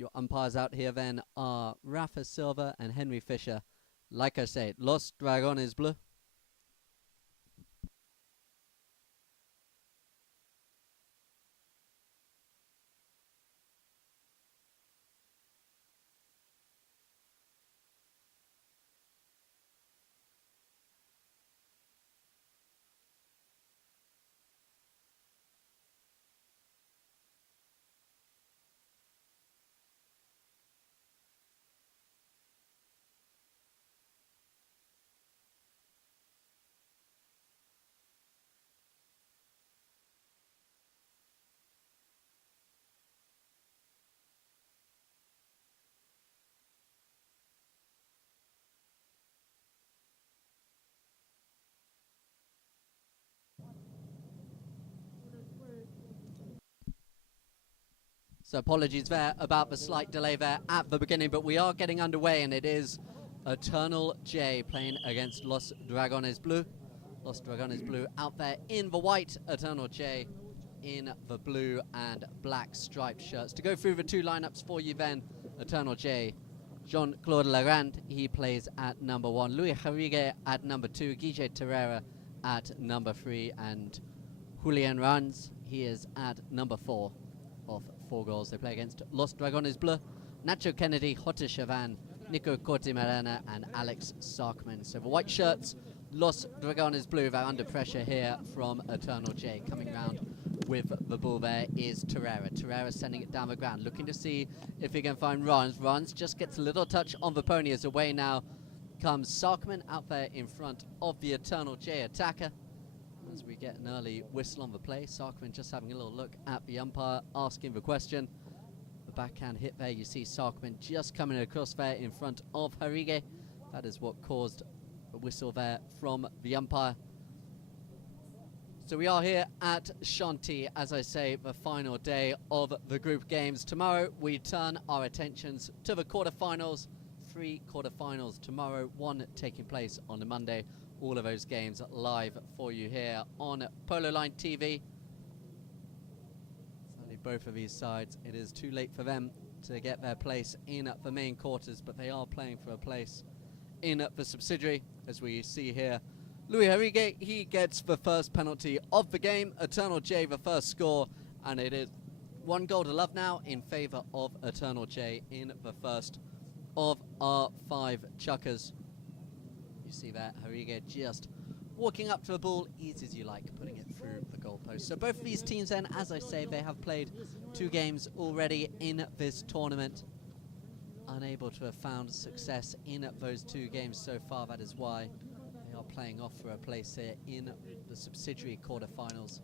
Your umpires out here then are Rafa Silva and Henry Fisher. Like I said, Los Dragones Bleu. So apologies there about the slight delay there at the beginning, but we are getting underway, and it is Eternal J playing against Los Dragones Bleu. Los Dragones Bleu out there in the white, Eternal J in the blue and black striped shirts. To go through the two lineups for you then, Eternal J, Jean-Claude Larand, he plays at number 1, Louis Jarrigue at number 2, Guille Terrera at number 3, and Julian Ranz, he is at number 4 of 4 goals. They play against Los Dragones Bleu, Nacho Kennedy, Jota Chavan, Nico Cortimarena and Alex Sarkman. So the white shirts, Los Dragones Bleu, they're under pressure here from Eternal J. Coming round with the ball there is Terrera. Terrera sending it down the ground, looking to see if he can find Ranz. Ranz just gets a little touch on the pony as away now comes Sarkman out there in front of the Eternal J attacker. As we get an early whistle on the play, Sarkman just having a little look at the umpire, asking the question. The backhand hit there, you see Sarkman just coming across there in front of Jarrigue. That is what caused the whistle there from the umpire. So we are here at Chantilly, as I say, the final day of the group games. Tomorrow we turn our attentions to the quarterfinals. 3 quarterfinals tomorrow, 1 taking place on a Monday. All of those games live for you here on Polo Line TV. Sadly, both of these sides, it is too late for them to get their place in the main quarters, but they are playing for a place in the subsidiary, as we see here. Louis Jarrigue, he gets the first penalty of the game. Eternal J, the first score, and it is 1 goal to love now in favour of Eternal J in the first of our 5 chukkers. You see that Jarrigue just walking up to the ball, easy as you like, putting it through the goalpost. So both of these teams then, as I say, they have played 2 games already in this tournament. Unable to have found success in those 2 games so far. That is why they are playing off for a place here in the subsidiary quarterfinals.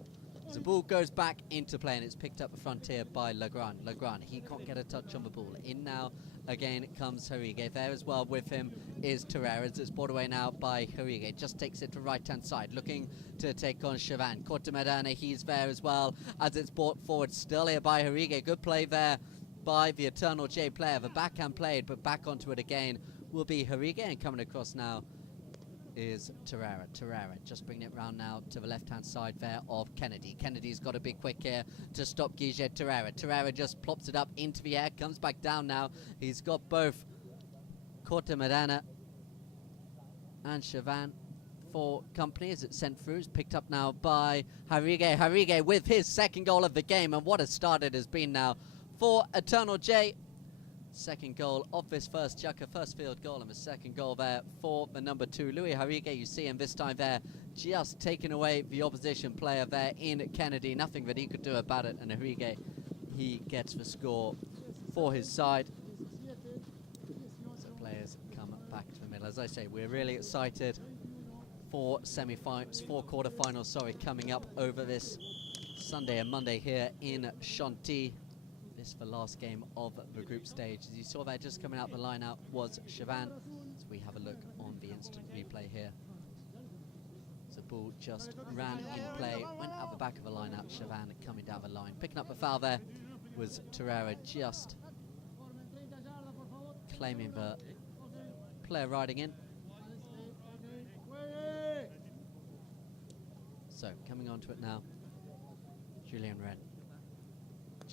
The ball goes back into play, and it's picked up the frontier by Legrand. Legrand, he can't get a touch on the ball. In now, again, comes Jarrigue. There as well with him is Terrera. It's brought away now by Jarrigue. Just takes it to right-hand side, looking to take on Chavan. Cortimarena, he's there as well, as it's brought forward still here by Jarrigue. Good play there by the Eternal J player. The backhand played, but back onto it again will be Jarrigue, and coming across now is Terrera. Terrera just bringing it round now to the left-hand side there of Kennedy. Kennedy's got to be quick here to stop Guille Terrera. Terrera just plops it up into the air, comes back down now. He's got both Cortimarena and Chavan for company as it's sent through. It's picked up now by Jarrigue. Jarrigue with his second goal of the game, and what a start it has been now for Eternal J. Second goal of this first chukker, first field goal, and the second goal there for the number 2, Louis Jarrigue. You see him this time there, just taking away the opposition player there in Kennedy. Nothing that he could do about it, and Jarrigue, he gets the score for his side. So players come back to the middle. As I say, we're really excited for semi-finals, 4 quarterfinals, sorry, coming up over this Sunday and Monday here in Chantilly. This is the last game of the group stage. As you saw there, just coming out the line-out was Chavan. So we have a look on the instant replay here. So ball just ran in play, went out the back of the line-out. Chavan coming down the line. Picking up the foul there was Terrera, just claiming the player riding in. So coming on to it now, Julien Ren.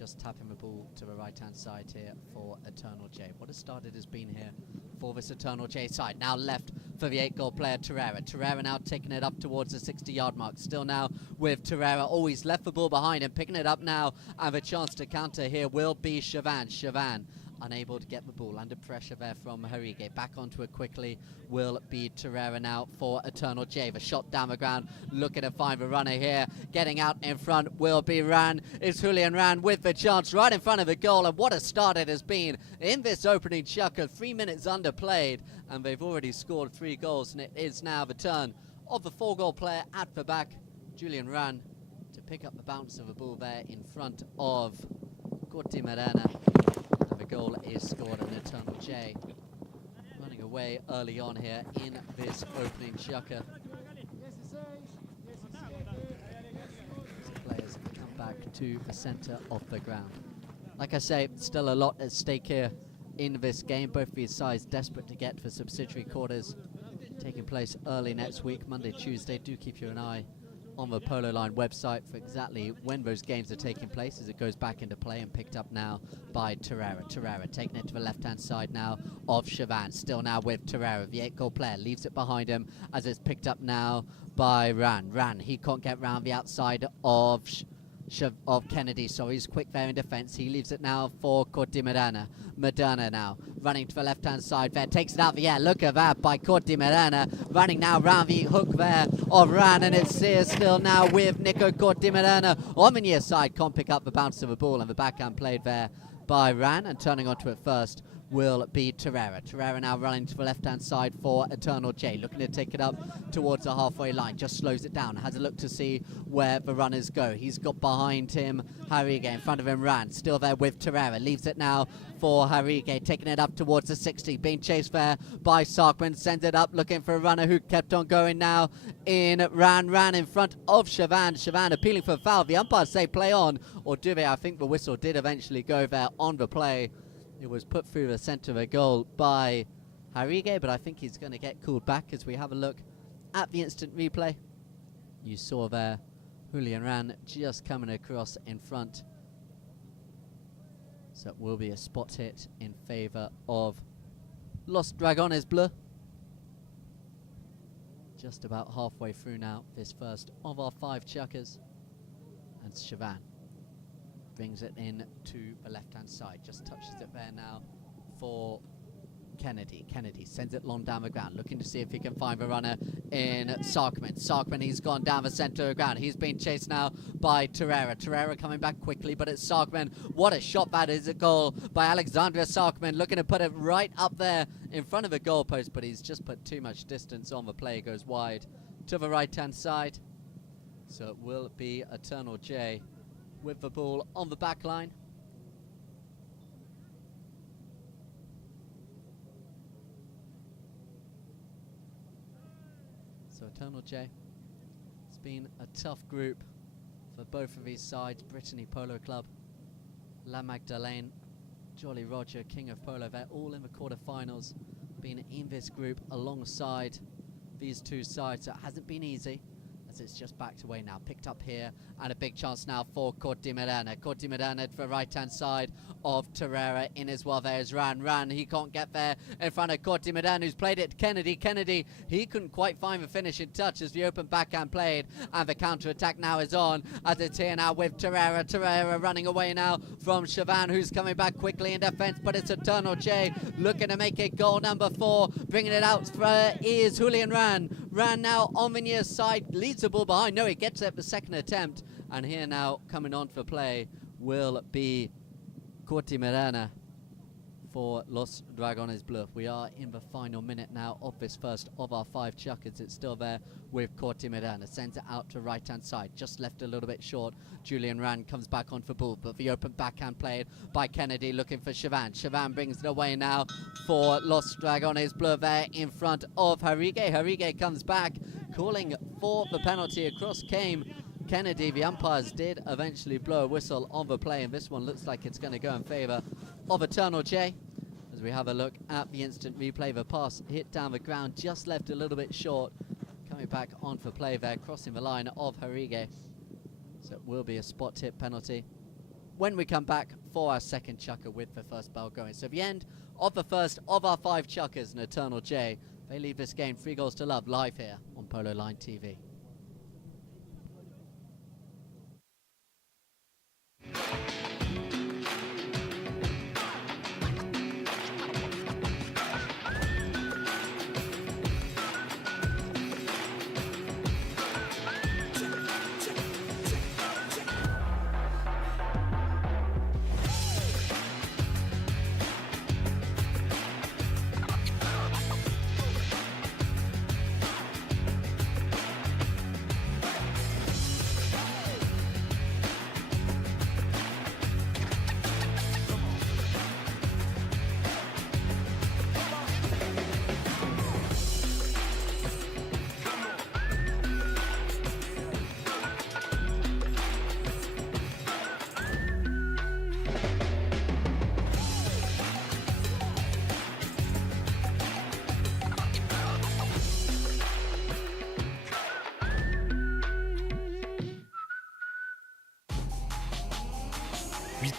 just tapping the ball to the right-hand side here for Eternal J. What a start it has been here for this Eternal J side. Now left for the 8-goal player, Torreira. Torreira now taking it up towards the 60-yard mark. Still now with Torreira. Always left the ball behind him, picking it up now. And the chance to counter here will be Chavan. Chavan unable to get the ball, under pressure there from Harige. Back onto it quickly will be Torreira now for Eternal J. The shot down the ground, looking to find the runner here. Getting out in front will be Ran. It's Julian Ran with the chance right in front of the goal, and what a start it has been in this opening chukker. 3 minutes underplayed, and they've already scored 3 goals, and it is now the turn of the 4-goal player at the back, Julian Ran, to pick up the bounce of the ball there in front of Corti Morena. The goal is scored, and Eternal J running away early on here in this opening chukker. Players come back to the centre of the ground. Like I say, still a lot at stake here in this game. Both of these sides desperate to get for subsidiary quarters taking place early next week, Monday, Tuesday. Do keep you an eye on the Polo Line website for exactly when those games are taking place, as it goes back into play, and picked up now by Torreira. Torreira taking it to the left-hand side now of Chavan. Still now with Torreira, the 8-goal player, leaves it behind him as it's picked up now by Ran. Ran, he can't get round the outside of Kennedy, so he's quick there in defence. He leaves it now for Corti Morena. Moderna now running to the left-hand side there, takes it out the air. Look at that by Corti Morena, running now round the hook there of Ran, and it's here still now with Nico Corti Morena on the near side. Can't pick up the bounce of the ball, and the backhand played there by Ran, and turning onto it first will be Torreira. Torreira now running to the left-hand side for Eternal J, looking to take it up towards the halfway line, just slows it down, has a look to see where the runners go. He's got behind him Harige, in front of him Ran, still there with Torreira, leaves it now for Harige, taking it up towards the 60, being chased there by Sarkman, sends it up, looking for a runner who kept on going now in Ran in front of Chavan. Chavan appealing for a foul. The umpires say play on, or do they? I think the whistle did eventually go there on the play. It was put through the centre of a goal by Harige, but I think he's going to get called back as we have a look at the instant replay. You saw there Julian Ran just coming across in front. So it will be a spot hit in favour of Los Dragones Bleu. Just about halfway through now, this first of our 5 chukkers. And Chavan brings it in to the left-hand side, just touches it there now for Kennedy. Kennedy sends it long down the ground, looking to see if he can find the runner in Sarkman. Sarkman, he's gone down the centre of the ground. He's being chased now by Torreira. Torreira coming back quickly, but it's Sarkman. What a shot that is, a goal by Alexandra Sarkman, looking to put it right up there in front of the goalpost, but he's just put too much distance on the play. Goes wide to the right-hand side. So it will be Eternal J with the ball on the back line. So Eternal J, it's been a tough group for both of these sides. Brittany Polo Club, La Magdalene, Jolly Roger, King of Polo, they're all in the quarterfinals, been in this group alongside these two sides, so it hasn't been easy. It's just backed away now, picked up here, and a big chance now for Corti Morena. Corti Morena to the right-hand side of Torreira, in as well there is Ran, he can't get there in front of Corti Morena, who's played it to Kennedy. Kennedy, he couldn't quite find the finishing touch as the open backhand played, and the counter-attack now is on, as it's here now with Torreira. Torreira running away now from Chavan, who's coming back quickly in defence, but it's Eternal J looking to make it goal number 4, bringing it out is Julian Ran. Ran now on the near side, leads the ball behind. No, he gets it the second attempt, and here now coming on for play will be Corti Morena for Los Dragones Bleu. We are in the final minute now of this first of our 5 chukkers. It's still there with Corti Morena, sends it out to right-hand side, just left a little bit short. Julian Ran comes back on for ball, but the open backhand played by Kennedy, looking for Chavan. Chavan brings it away now for Los Dragones Bleu there in front of Harige. Harige comes back, calling for the penalty. Across came Kennedy. The umpires did eventually blow a whistle on the play, and this one looks like it's going to go in favour of Eternal J. As we have a look at the instant replay, the pass hit down the ground, just left a little bit short. Coming back on for play there, crossing the line of Harige. So it will be a spot hit penalty when we come back for our second chukker with the first bell going. So the end of the first of our 5 chukkers, and Eternal J, they leave this game 3 goals to love live here on Polo Line TV.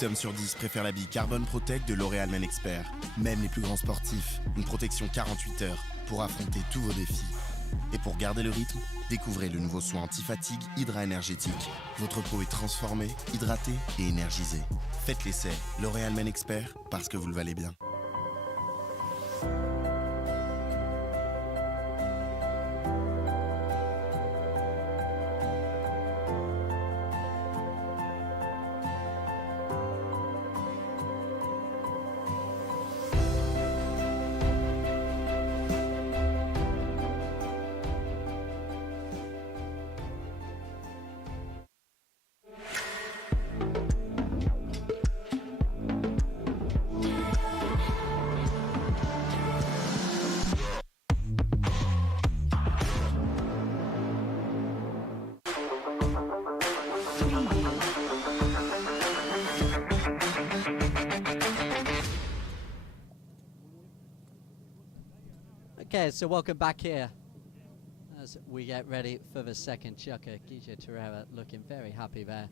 Hommes sur 10 préfèrent la bille Carbon Protect de L'Oréal Men Expert. Même les plus grands sportifs, une protection 48 heures pour affronter tous vos défis. Et pour garder le rythme, découvrez le nouveau soin anti-fatigue Hydra Énergétique. Votre peau est transformée, hydratée et énergisée. Faites l'essai, L'Oréal Men Expert, parce que vous le valez bien. Okay, so welcome back here as we get ready for the second chukker. Guille Torreira looking very happy there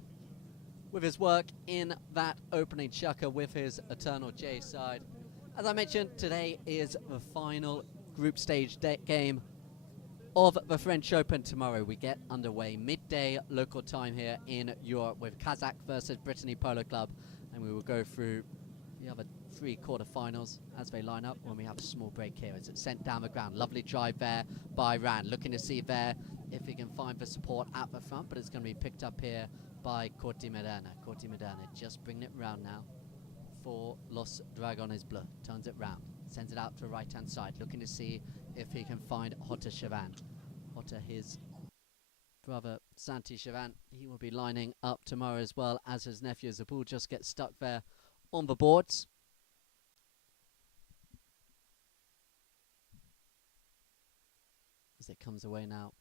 with his work in that opening chukker with his Eternal J side. As I mentioned, today is the final group stage game of the French Open. Tomorrow we get underway midday local time here in Europe with Kazakh versus Brittany Polo Club, and we will go through the other 3 quarterfinals as they line up when we have a small break here. As it's sent down the ground, lovely drive there by Rand, looking to see there if he can find the support at the front, but it's going to be picked up here by Corti Moderna. Corti Moderna just bringing it round now for Los Dragones Bleu. Turns it round, sends it out to the right hand side, looking to see if he can find Hota Chavan. Hota, his brother Santi Chavan, he will be lining up tomorrow as well as his nephew. The ball just gets stuck there on the boards. As it comes away now.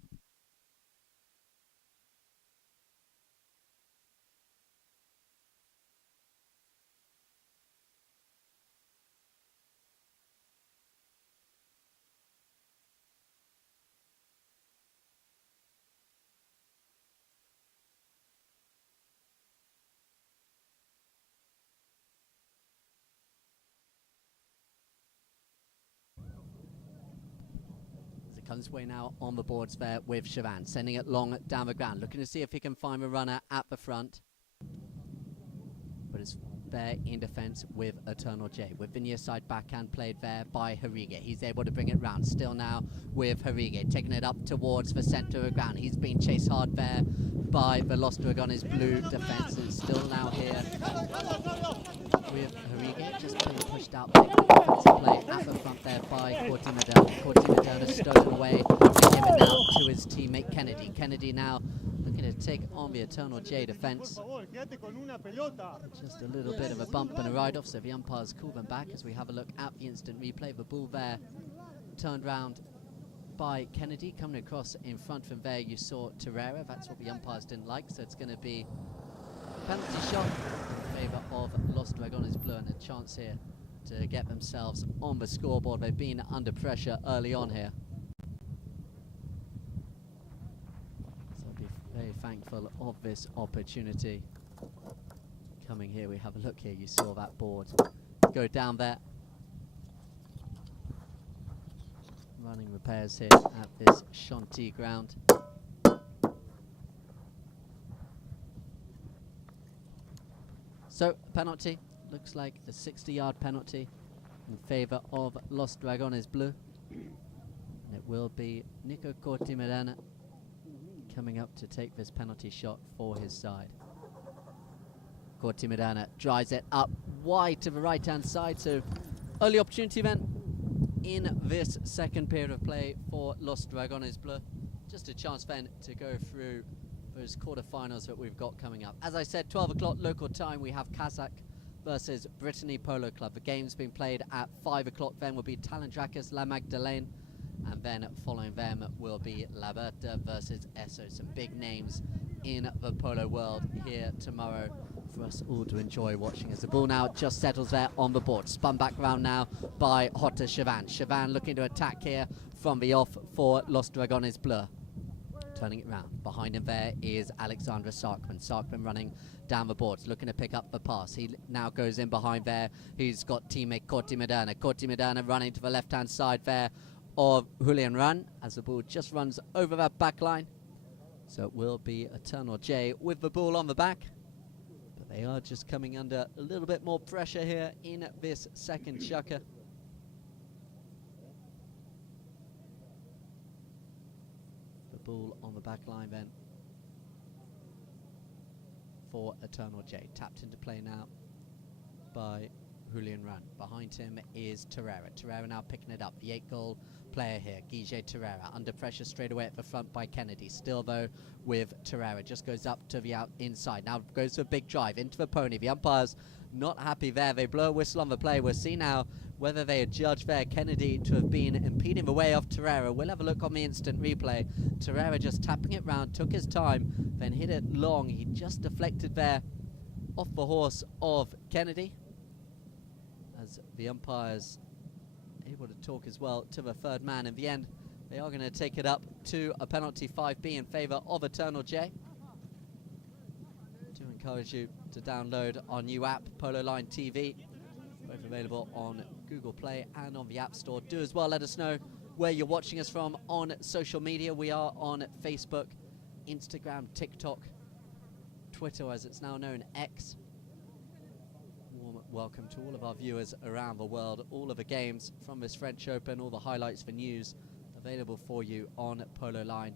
Comes away now on the boards there with Chavan, sending it long down the ground, looking to see if he can find a runner at the front. But it's there in defence with Eternal J, with the near side backhand played there by Harige. He's able to bring it round, still now with Harige, taking it up towards the centre of the ground. He's been chased hard there by the Los Dragones Blue defence, and still now here with Harige just being pushed out by play at the front there by Corti Moderna. Corti Moderna stolen away and give it now to his teammate Kennedy. Kennedy now looking to take on the Eternal J defence. Just a little bit of a bump and a ride-off, so the umpires call them back as we have a look at the instant replay. The ball there turned round by Kennedy, coming across in front from there. You saw Torreira. That's what the umpires didn't like, so it's going to be a penalty shot in favour of Los Dragones Bleu, and a chance here to get themselves on the scoreboard. They've been under pressure early on here, so I'll be very thankful of this opportunity coming here. We have a look here. You saw that board go down there. Running repairs here at this Chantilly ground. So, penalty. Looks like a 60-yard penalty in favour of Los Dragones Bleu. And it will be Nico Cortimedana coming up to take this penalty shot for his side. Cortimedana drives it up wide to the right-hand side, so early opportunity then in this second period of play for Los Dragones Bleu. Just a chance then to go through those quarterfinals that we've got coming up. As I said, 12 o'clock local time, we have Kazakh versus Brittany Polo Club. The game's been played at 5 o'clock, then will be Talendrakis La Magdalene, and then following them will be La Berta versus Esso. Some big names in the polo world here tomorrow for us all to enjoy watching as the ball now just settles there on the board. Spun back around now by Hotta Chavan. Chavan looking to attack here from the off for Los Dragones Bleu. Turning it round. Behind him there is Alexandra Sarkman. Sarkman running down the boards, looking to pick up the pass. He now goes in behind there. He's got teammate Cortimedana. Cortimedana running to the left-hand side there of Julian Run as the ball just runs over that back line. So it will be Eternal J with the ball on the back. But they are just coming under a little bit more pressure here in this second chukker. The ball on the back line then for Eternal J. Tapped into play now by Julian Run. Behind him is Terrera. Terrera now picking it up. The 8-goal player here, Guille Terrera. Under pressure straight away at the front by Kennedy. Still though with Terrera. Just goes up to the inside. Now goes for a big drive into the pony. The umpire's not happy there. They blow a whistle on the play. We'll see now whether they adjudge there Kennedy to have been impeding the way of Terrera. We'll have a look on the instant replay. Terrera just tapping it round, took his time, then hit it long. He just deflected there off the horse of Kennedy. As the umpires able to talk as well to the third man. In the end, they are going to take it up to a penalty 5B in favour of Eternal J. Do encourage you to download our new app, Polo Line TV, both available on Google Play and on the App Store. Do as well let us know where you're watching us from on social media. We are on Facebook, Instagram, TikTok, Twitter as it's now known, X. Welcome to all of our viewers around the world. All of the games from this French Open, all the highlights for news available for you on Polo Line.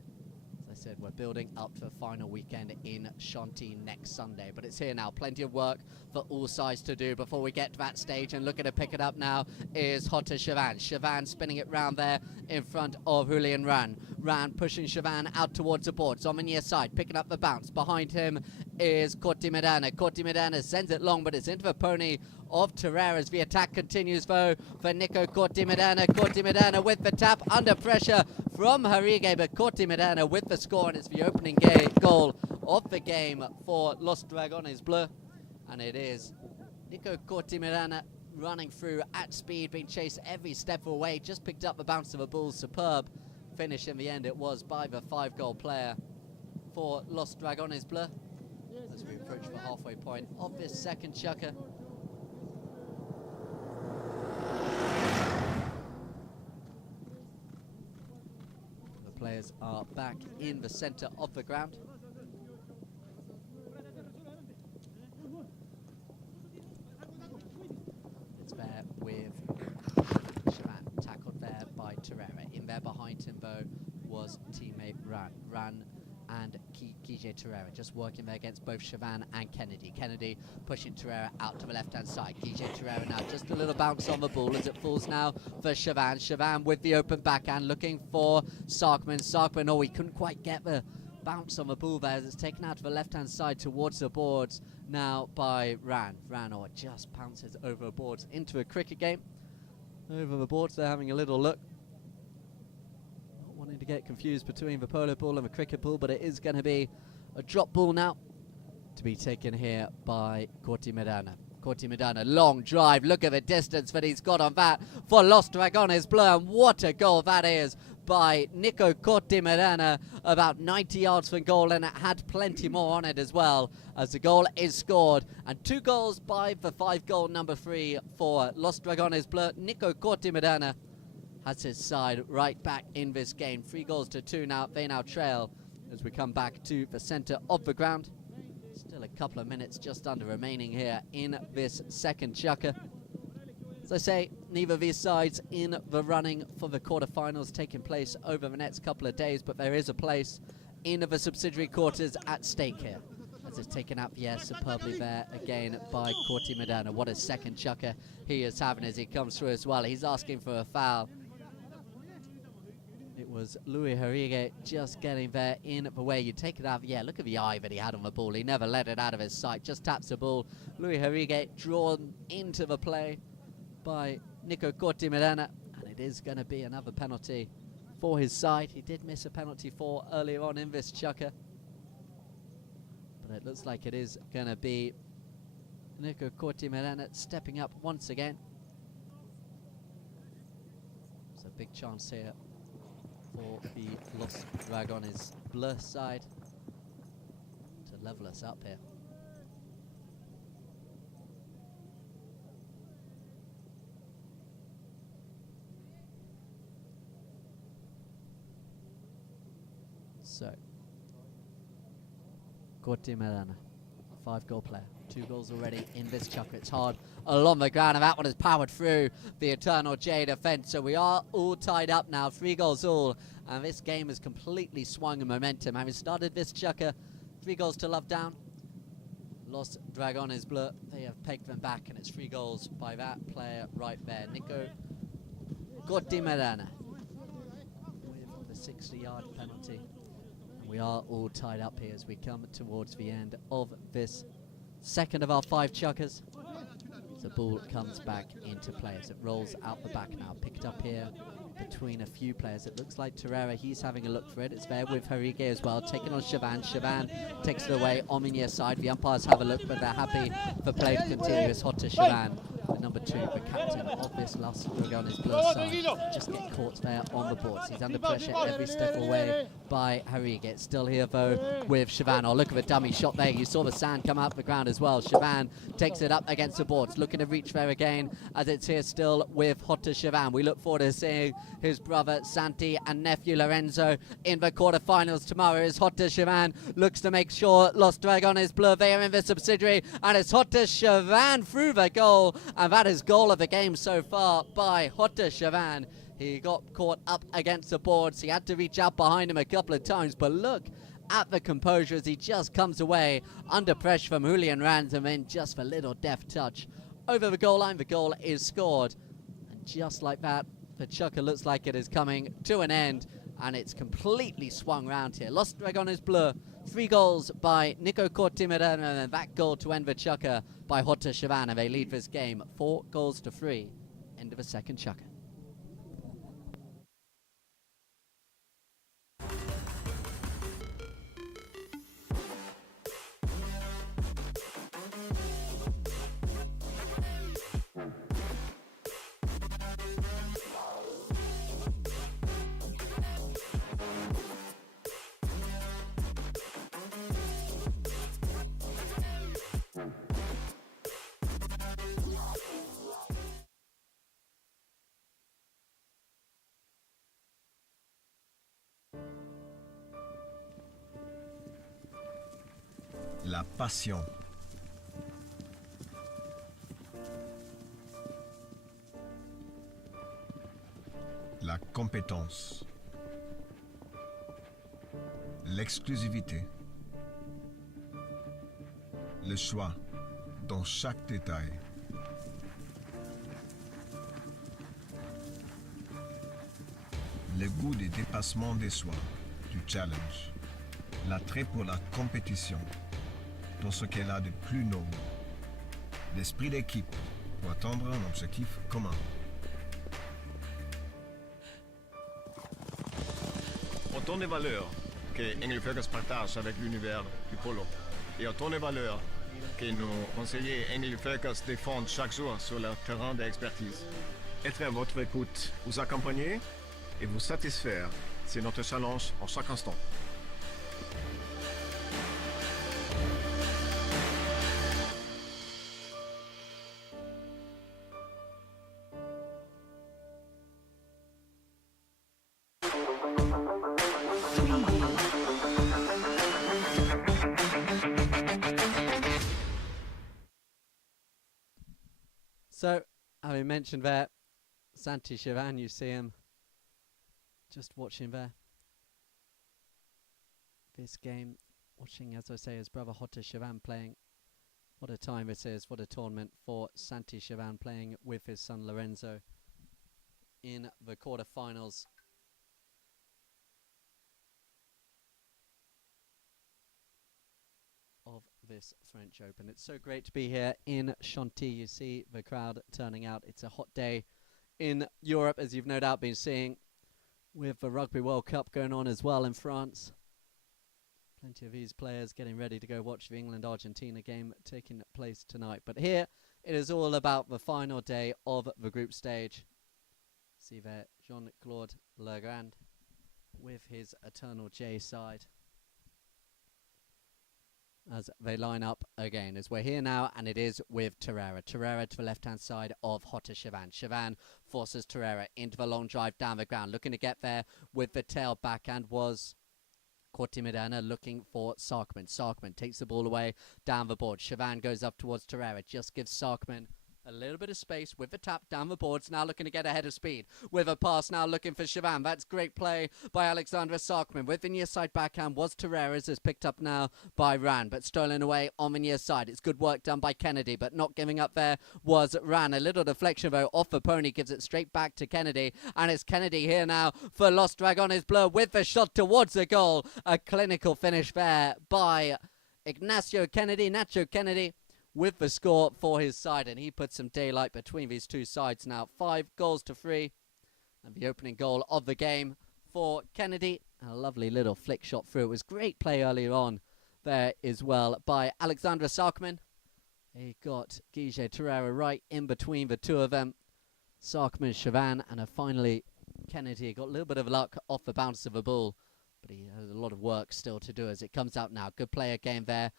As I said, we're building up to the final weekend in Chantilly next Sunday, but it's here now. Plenty of work for all sides to do before we get to that stage, and looking to pick it up now is Hotta Chavan. Chavan spinning it round there in front of Julian Run. Run pushing Chavan out towards the boards on the near side, picking up the bounce. Behind him is Cortimedana. Cortimedana sends it long, but it's into the pony of Terrera as the attack continues though for Nico Cortimedana. Cortimedana with the tap, under pressure from Harige, but Cortimedana with the score, and it's the opening goal of the game for Los Dragones Bleu. And it is Nico Cortimedana running through at speed, being chased every step of the way, just picked up the bounce of the ball. Superb finish in the end it was by the 5-goal player for Los Dragones Bleu as we approach the halfway point of this second chukker. The players are back in the centre of the ground. It's there with Chavan, tackled there by Terrera. In there behind him though was teammate Run and Guille Terrera, just working there against both Chavan and Kennedy. Kennedy pushing Terrera out to the left-hand side. Guille Terrera now just a little bounce on the ball as it falls now for Chavan. Chavan with the open backhand looking for Sarkman. Sarkman, oh, he couldn't quite get the bounce on the ball there as it's taken out to the left-hand side towards the boards now by Ran. Ran, oh, just pounces over the boards into a cricket game. Over the boards, they're having a little look. Wanting to get confused between the polo ball and the cricket ball, but it is going to be a drop ball now to be taken here by Cortimedana. Cortimedana, long drive, look at the distance that he's got on that for Los Dragones Bleu, and what a goal that is by Nico Cortimirana, about 90 yards from goal, and it had plenty more on it as well, as the goal is scored. And 2 goals by the 5-goal number 3 for Los Dragones Bleu. Nico Cortimirana has his side right back in this game. 3 goals to 2 now. They now trail as we come back to the centre of the ground. Still a couple of minutes just under remaining here in this second chukker. As I say, neither of these sides in the running for the quarterfinals taking place over the next couple of days, but there is a place in the subsidiary quarters at stake here. As it's taken up, yes, superbly there again by Cortimirana. What a second chukker he is having as he comes through as well. He's asking for a foul. It was Louis Henrique just getting there in the way. You take it out, yeah, look at the eye that he had on the ball. He never let it out of his sight, just taps the ball. Louis Henrique drawn into the play by Nico Cortimirana, and it is going to be another penalty for his side. He did miss a penalty for earlier on in this chukker, but it looks like it is going to be Nico Cortimirana stepping up once again. It's a big chance here for the Los Dragones Bleu side to level us up here. So, Cortimirana, 5-goal player, 2 goals already in this chukker. It's hard along the ground, and that one has powered through the Eternal J defence. So we are all tied up now, 3 goals all, and this game has completely swung in momentum. Having started this chukker, 3 goals to love down. Los Dragones Bleu, they have pegged them back, and it's 3 goals by that player right there, Nico Cortimirana, with the 60-yard penalty. We are all tied up here as we come towards the end of this second of our 5 chukkers. The ball comes back into play as it rolls out the back now. Picked up here between a few players. It looks like Torreira, he's having a look for it. It's there with Henrique as well, taking on Chavan. Chavan takes it away on the near side. The umpires have a look, but they're happy for play to continue. It's hot to Chavan, the number 2, the captain of this Los Dragones Bleu side. Just get caught there on the boards. He's under pressure every step away by Henrique. It's still here though with Chavan. Oh, look at the dummy shot there. You saw the sand come out the ground as well. Chavan takes it up against the boards, looking to reach there again as it's here still with Hotta Chavan. We look forward to seeing his brother Santi and nephew Lorenzo in the quarterfinals tomorrow. As Hotta Chavan looks to make sure Los Dragones Bleu, they are in the subsidiary, and it's Hotta Chavan through the goal, and that is goal of the game so far by Hotta Chavan. He got caught up against the boards. He had to reach out behind him a couple of times, but look at the composure as he just comes away under pressure from Julian Ranz, and then just a little deft touch over the goal line. The goal is scored, and just like that, the chukker looks like it is coming to an end, and it's completely swung round here. Los Dragones Bleu, 3 goals by Nico Cortimirana, and then that goal to end the chukker by Hotta Chavan, and they lead this game 4 goals to 3. End of the second chukker. La passion. La compétence. L'exclusivité. Le choix dans chaque détail. Le goût des dépassements des soi, du challenge. L'attrait pour la compétition, dans ce qu'elle a de plus noble. L'esprit d'équipe pour atteindre un objectif commun. Autant de valeurs que Engelfögers partage avec l'univers du polo et autant de valeurs que nos conseillers Engelfögers défendent chaque jour sur leur terrain d'expertise. Être à votre écoute, vous accompagner et vous satisfaire. C'est notre challenge en chaque instant. So, having mentioned there, Santi Chavan, you see him just watching there. This game, watching, as I say, his brother Hotta Chavan playing. What a time this is, what a tournament for Santi Chavan playing with his son Lorenzo in the quarterfinals. Of this French Open. It's so great to be here in Chantilly. You see the crowd turning out. It's a hot day in Europe, as you've no doubt been seeing, with the Rugby World Cup going on as well in France. Plenty of these players getting ready to go watch the England-Argentina game taking place tonight. But here, it is all about the final day of the group stage. See there, Jean-Claude Legrand with his Eternal J side as they line up again, as we're here now, and it is with Torreira. Torreira to the left-hand side of Hotta Chavan. Chavan forces Torreira into the long drive down the ground, looking to get there with the tail backhand was Corti-Medina looking for Sarkman. Sarkman takes the ball away down the board. Chavan goes up towards Torreira, just gives Sarkman a little bit of space with the tap down the boards. Now looking to get ahead of speed with a pass. Now looking for Chavan. That's great play by Alexandra Sarkman. With the near side backhand was Torreira's, is picked up now by Ran, but stolen away on the near side. It's good work done by Kennedy, but not giving up there was Ran. A little deflection though off the pony, gives it straight back to Kennedy, and it's Kennedy here now for Los Dragones Bleu with the shot towards the goal. A clinical finish there by Ignacio Kennedy, Nacho Kennedy, with the score for his side, and he put some daylight between these two sides now. 5-3, and the opening goal of the game for Kennedy. A lovely little flick shot through. It was great play earlier on there as well by Alexandra Sarkman. He got Guille Torreira right in between the two of them. Sarkman, Chavan, and finally Kennedy got a little bit of luck off the bounce of the ball, but he has a lot of work still to do as it comes out now. Good play again there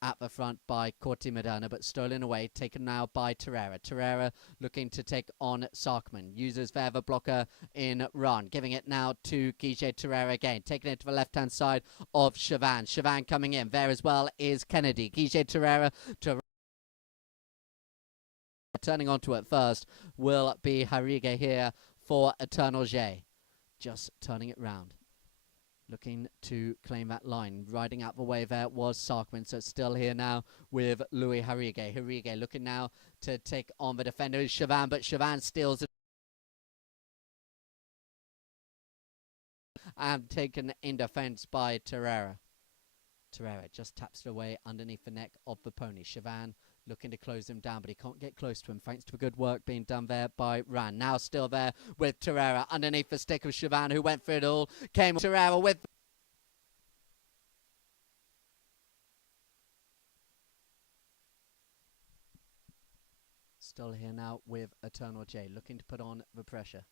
at the front by Corti-Medina, but stolen away, taken now by Torreira. Torreira looking to take on Sarkman. Uses there the blocker in run, giving it now to Guille Torreira again, taking it to the left-hand side of Chavan. Chavan coming in. There as well is Kennedy. Guille Torreira to turning onto it first will be Harrigue here for Eternal J. Just turning it round, looking to claim that line. Riding out the way there was Sarkman, so it's still here now with Louis Harrigue. Harrigue looking now to take on the defender is Chavan, but Chavan steals it and taken in defence by Torreira. Torreira just taps it away underneath the neck of the pony. Chavan looking to close him down, but he can't get close to him thanks to the good work being done there by Ran. Now still there with Torreira underneath the stick of Chavan, who went for it all. Came Torreira with still here now with Eternal J, looking to put on the pressure.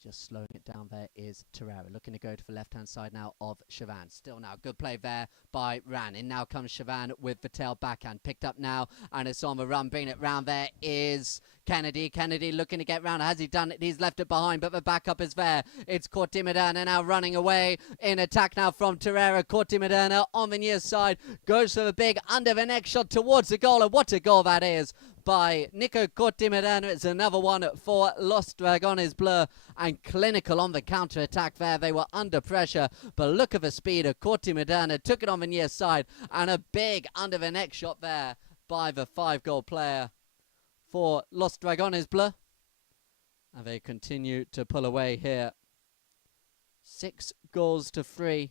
Just slowing it down there is Torreira, looking to go to the left-hand side now of Chavan. Still now, good play there by Ran. In now comes Chavan with the tail backhand. Picked up now, and it's on the run. Bringing it round there is Kennedy. Kennedy looking to get round. Has he done it? He's left it behind, but the backup is there. It's Corti-Medina now running away in attack now from Torreira. Corti-Medina on the near side. Goes for the big under the neck shot towards the goal, and what a goal that is by Nico Corti-Medina. It's another one for Los Dragones Bleu, and clinical on the counter-attack there. They were under pressure, but look at the speed of Corti-Medina. Took it on the near side, and a big under the neck shot there by the 5-goal player for Los Dragones Bleu. And they continue to pull away here. 6-3.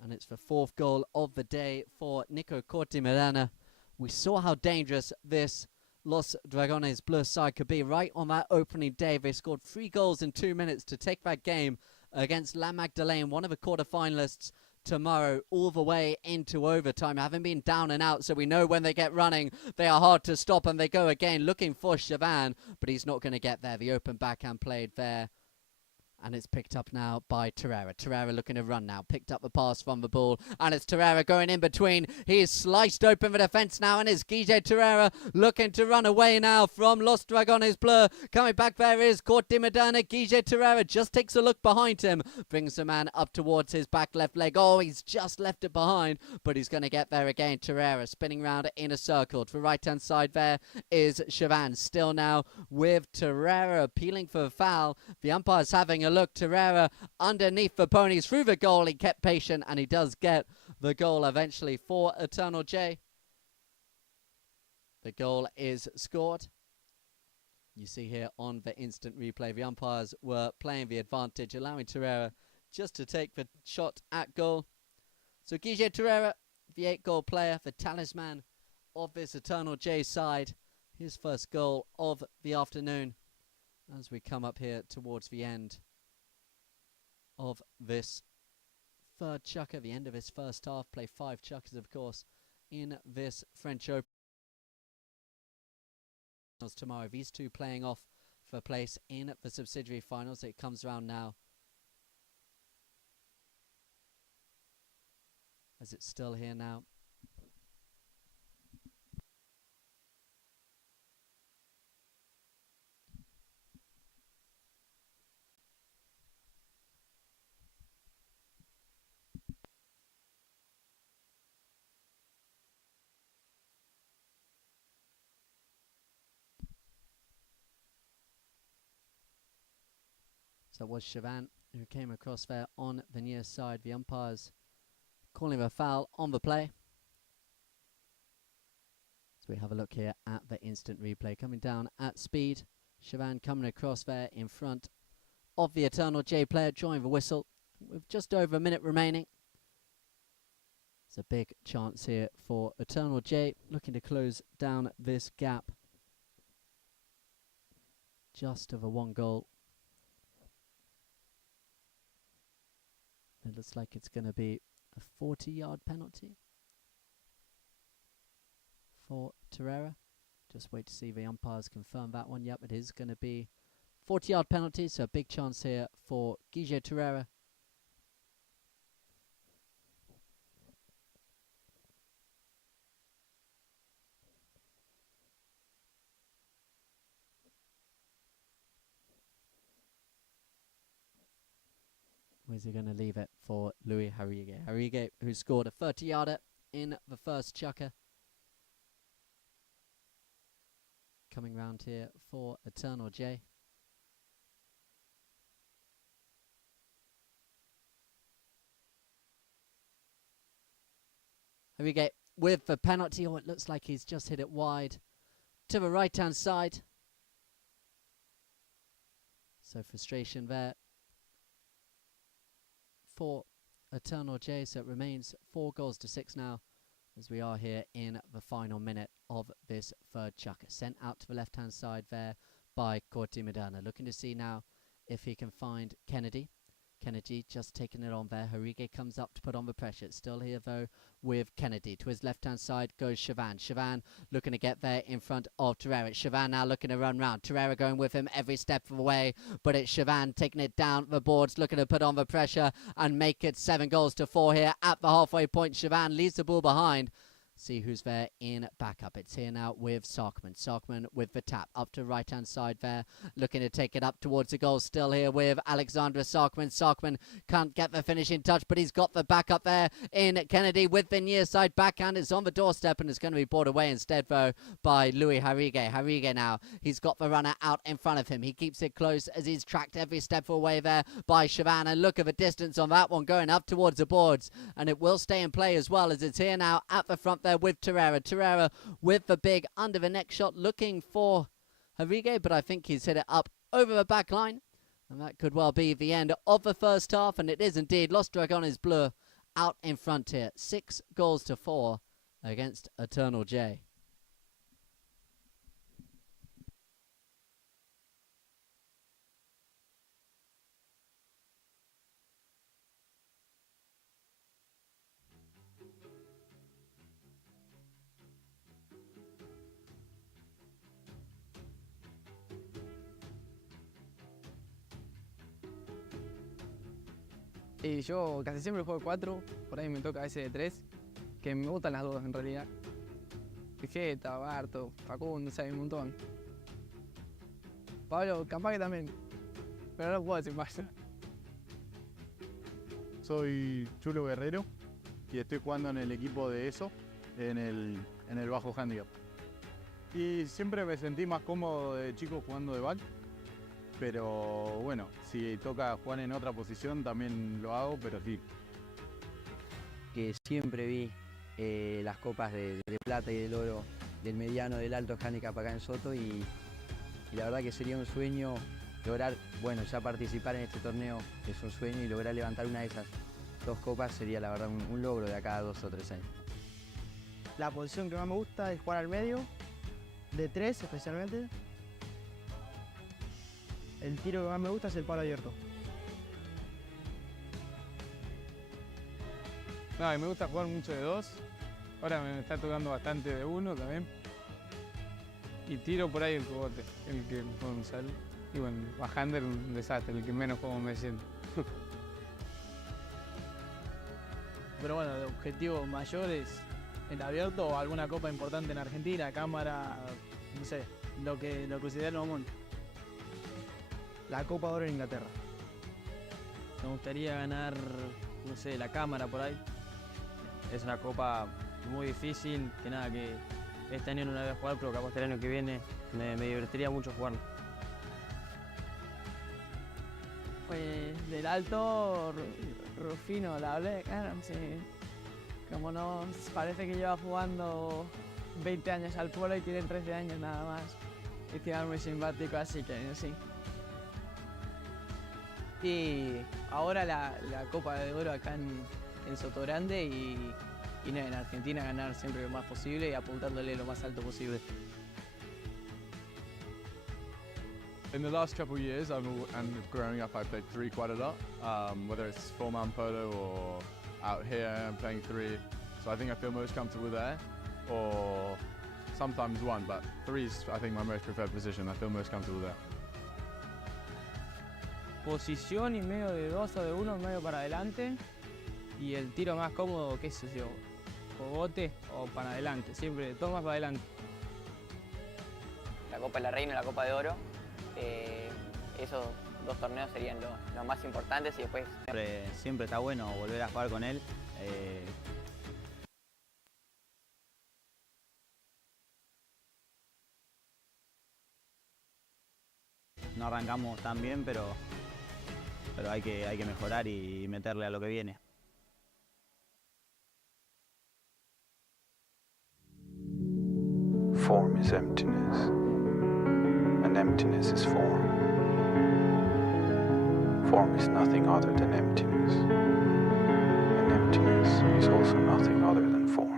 And it's the 4th goal of the day for Nico Corti-Medina. We saw how dangerous this Los Dragones Bleu side could be right on that opening day. They scored 3 goals in 2 minutes to take that game against La Magdalene, one of the quarterfinalists, tomorrow all the way into overtime, having been down and out, so we know when they get running, they are hard to stop, and they go again looking for Chavan, but he's not going to get there. The open backhand played there. And it's picked up now by Torreira. Torreira looking to run now. Picked up the pass from the ball. And it's Torreira going in between. He is sliced open the defence now. And it's Guille Torreira looking to run away now from Los Dragones Bleu. Coming back there is Corti Medana. Guille Torreira just takes a look behind him. Brings the man up towards his back left leg. Oh, he's just left it behind. But he's going to get there again. Torreira spinning round in a circle. To the right-hand side there is Chavan. Still now with Torreira appealing for a foul. The umpire's having a look. Torreira underneath the ponies through the goal. He kept patient and he does get the goal eventually for Eternal J. The goal is scored. You see here on the instant replay, the umpires were playing the advantage, allowing Torreira just to take the shot at goal. So Guille Torreira, the 8-goal player, the talisman of this Eternal J side, his first goal of the afternoon as we come up here towards the end of this third chukker, the end of his first half. Play 5 chukkers, of course, in this French Open tomorrow. These two playing off for place in the subsidiary finals. It comes around now as it's still here now. So it was Chavan who came across there on the near side. The umpires calling a foul on the play. So we have a look here at the instant replay. Coming down at speed. Chavan coming across there in front of the Eternal J player, drawing the whistle with just over a minute remaining. It's a big chance here for Eternal J, looking to close down this gap just of a 1 goal. It looks like it's going to be a 40-yard penalty for Torreira. Just wait to see the umpires confirm that one. Yep, it is going to be 40-yard penalty, so a big chance here for Guille Torreira. Where's he going to leave it for Louis Harrigue? Harrigue, who scored a 30-yarder in the first chukker. Coming round here for Eternal J. Harrigue with the penalty. Oh, it looks like he's just hit it wide to the right-hand side. So frustration there for Eternal J, so it remains 4-6 now as we are here in the final minute of this third chukker. Sent out to the left-hand side there by Corti Medana. Looking to see now if he can find Kennedy. Kennedy just taking it on there. Harrigue comes up to put on the pressure. It's still here though with Kennedy. To his left-hand side goes Chavan. Chavan looking to get there in front of Torreira. Chavan now looking to run round. Torreira going with him every step of the way, but it's Chavan taking it down the boards, looking to put on the pressure and make it 7-4 here at the halfway point. Chavan leaves the ball behind. See who's there in backup. It's here now with Sarkman. Sarkman with the tap up to right-hand side there, looking to take it up towards the goal. Still here with Alexandra Sarkman. Sarkman can't get the finishing touch, but he's got the backup there in Kennedy with the near side backhand. It's on the doorstep and it's going to be brought away instead though by Louis Harrigue. Harrigue now, he's got the runner out in front of him. He keeps it close as he's tracked every step away there by Chavan. And look at the distance on that one going up towards the boards, and it will stay in play as well as it's here now at the front there with Torreira. Torreira with the big under the neck shot looking for Harrigue, but I think he's hit it up over the back line, and that could well be the end of the first half, and it is indeed. Los Dragones Bleu out in front here, 6-4 against Eternal J. Y yo casi siempre juego de 4, por ahí me toca a veces de 3, que me gustan las dos en realidad. Vegeta, Barto, Facundo, hay un montón. Pablo, capaz que también, pero no puedo decir más. Soy Chulo Guerrero y estoy jugando en el equipo de ESO, en el bajo handicap. Y siempre me sentí más cómodo de chico jugando de back, pero bueno, si toca jugar en otra posición también lo hago, pero sí. Que siempre vi las copas de plata y del oro del mediano, del alto handicap acá en Soto y la verdad que sería un sueño lograr, bueno, ya participar en este torneo es un sueño y lograr levantar una de esas dos copas sería la verdad un logro de acá a 2 o 3 años. La posición que más me gusta es jugar al medio, de 3 especialmente. El tiro que más me gusta es el palo abierto. No, y me gusta jugar mucho de 2. Ahora me está tocando bastante de 1 también. Y tiro por ahí el cogote, el que juego sale. Y bueno, bajando era un desastre, el que menos como me siento. Pero bueno, el objetivo mayor es el abierto o alguna copa importante en Argentina, cámara, no sé, lo que considero común. La Copa de Oro en Inglaterra. Me gustaría ganar, no sé, la cámara por ahí. Es una copa muy difícil, que nada, que este año no la voy a jugar, pero capaz el año que viene me divertiría mucho jugarla. Pues del alto, Rufino, la hablé, claro, sí. Como no, parece que lleva jugando 20 años al polo y tiene 13 años nada más. Y tiene muy simpático, así que sí. Y ahora la Copa de Oro acá en Soto Grande y nada, en Argentina ganar siempre lo más posible y apuntándole lo más alto posible. In the last couple of years and growing up, I played 3 quite a lot, whether it's 4-man polo or out here I'm playing 3. So I think I feel most comfortable there, or sometimes 1, but 3 is I think my most preferred position. I feel most comfortable there. Posición y medio de 2 o de 1, medio para adelante. Y el tiro más cómodo, qué sé yo, cogote o para adelante, siempre todo más para adelante. La Copa de la Reina y la Copa de Oro. Esos 2 torneos serían los más importantes y después... Siempre está bueno volver a jugar con él. No arrancamos tan bien, pero hay que mejorar y meterle a lo que viene. Form is emptiness, and emptiness is form. Form is nothing other than emptiness, and emptiness is also nothing other than form.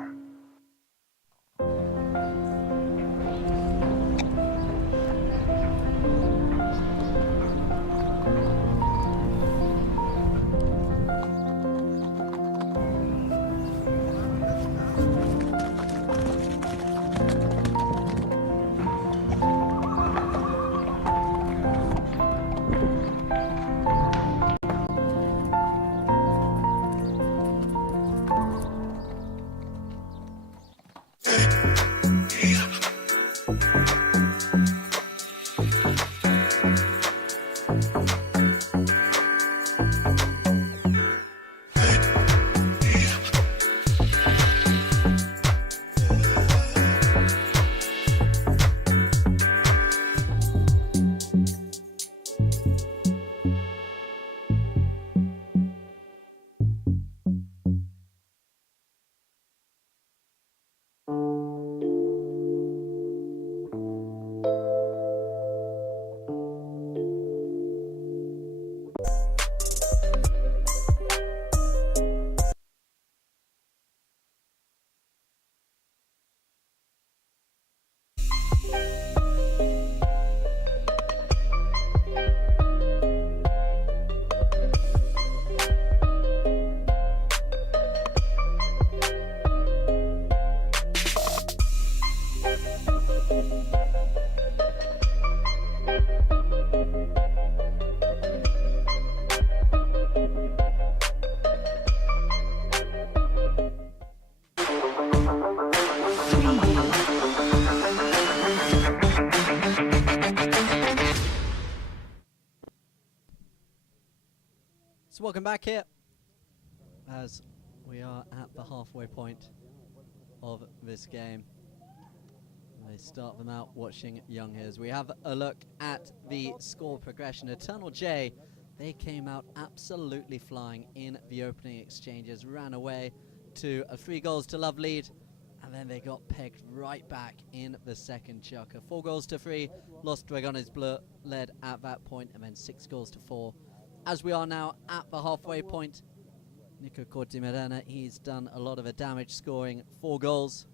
So welcome back here as we are at the halfway point of this game. They start them out watching young here as we have a look at the score progression. Eternal J, they came out absolutely flying in the opening exchanges, ran away to a 3-goals-to-love lead, and then they got pegged right back in the second chukker. 4-3. Los Dragones Bleu led at that point, and then 6-4. As we are now at the halfway point, Nico Cortimerena, he's done a lot of the damage, scoring 4 goals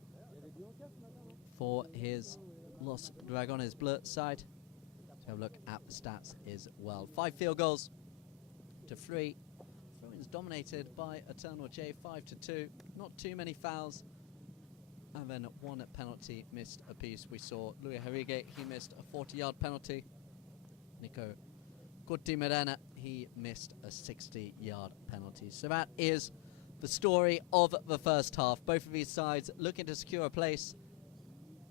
for his Los Dragones Bleu side. Let's have a look at the stats as well. 5 field goals to 3. Throw-ins dominated by Eternal J, 5-2. Not too many fouls. And then 1 penalty missed apiece. We saw Louis Harrigue, he missed a 40-yard penalty. Nico Cortimerena, he missed a 60-yard penalty. So that is the story of the first half. Both of these sides looking to secure a place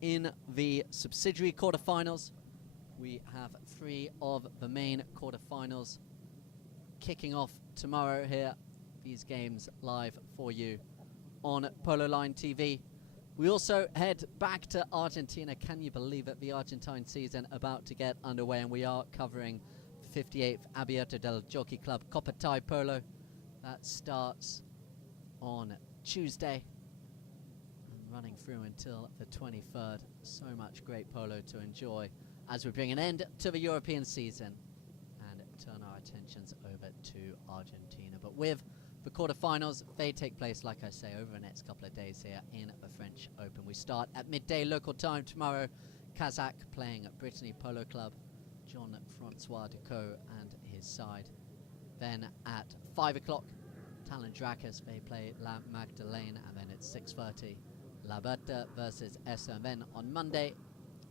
in the subsidiary quarterfinals. We have 3 of the main quarterfinals kicking off tomorrow here. These games live for you on Polo Line TV. We also head back to Argentina. Can you believe it? The Argentine season about to get underway, and we are covering the 58th Abierto del Jockey Club Copa Thai Polo. That starts on Tuesday and running through until the 23rd. So much great polo to enjoy as we bring an end to the European season and turn our attentions over to Argentina. But with the quarterfinals, they take place, like I say, over the next couple of days here in the French Open. We start at midday local time tomorrow. Kazakh playing at Brittany Polo Club. Jean-Francois Decaux and his side. Then at 5 o'clock, Talon Dracus, they play La Magdalene, and then at 6:30, La Berta versus Esso. And then on Monday,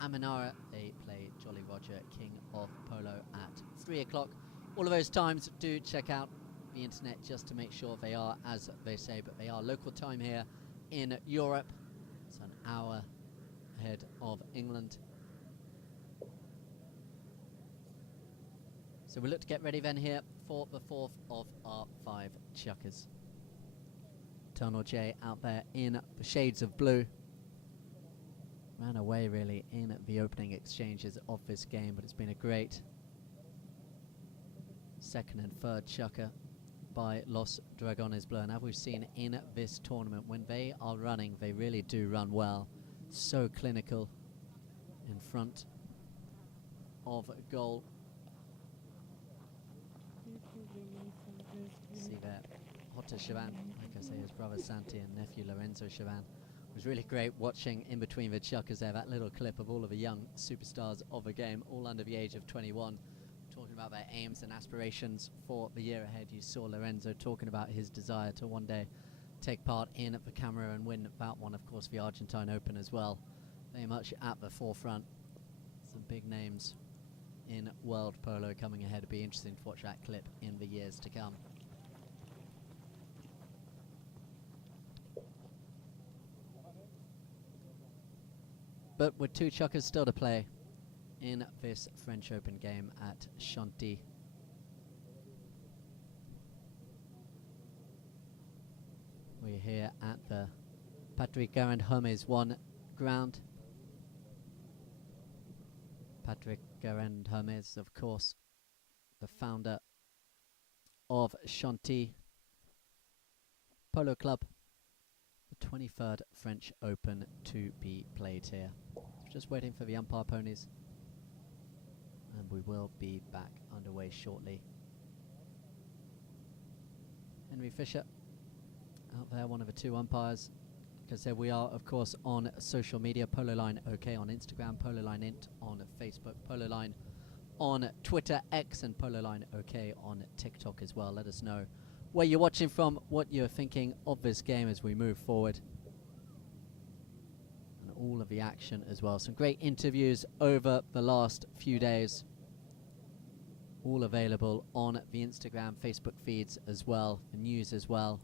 Amanara, they play Jolly Roger, King of Polo, at 3 o'clock. All of those times, do check out the internet just to make sure they are as they say, but they are local time here in Europe. It's an hour ahead of England. So we'll look to get ready then here for the 4th of our 5 chukkers. Eternal J out there in the shades of blue. Ran away really in the opening exchanges of this game, but it's been a great second and third chukker by Los Dragones Bleu. And as we've seen in this tournament, when they are running, they really do run well. So clinical in front of goal. See there, Jota Chavan, like I say, his brother Santi and nephew Lorenzo Chavan. It was really great watching in between the chukkers there, that little clip of all of the young superstars of the game, all under the age of 21, talking about their aims and aspirations for the year ahead. You saw Lorenzo talking about his desire to one day take part in the camera and win that one, of course, the Argentine Open as well. Very much at the forefront. Some big names in world polo coming ahead. It'll be interesting to watch that clip in the years to come. But with 2 chukkers still to play in this French Open game at Chantilly. We're here at the Patrick Garand Hermes 1 ground. Patrick Garand Hermes, of course, the founder of Chantilly Polo Club. The 23rd French Open to be played here. Just waiting for the umpire ponies, and we will be back underway shortly. Henry Fisher out there, one of the 2 umpires. Like I said, we are of course on social media. Polo Line OK on Instagram, Polo Line Int on Facebook, Polo Line on Twitter, X, and Polo Line OK on TikTok as well. Let us know where you're watching from, what you're thinking of this game as we move forward, and all of the action as well. Some great interviews over the last few days, all available on the Instagram, Facebook feeds as well, the news as well.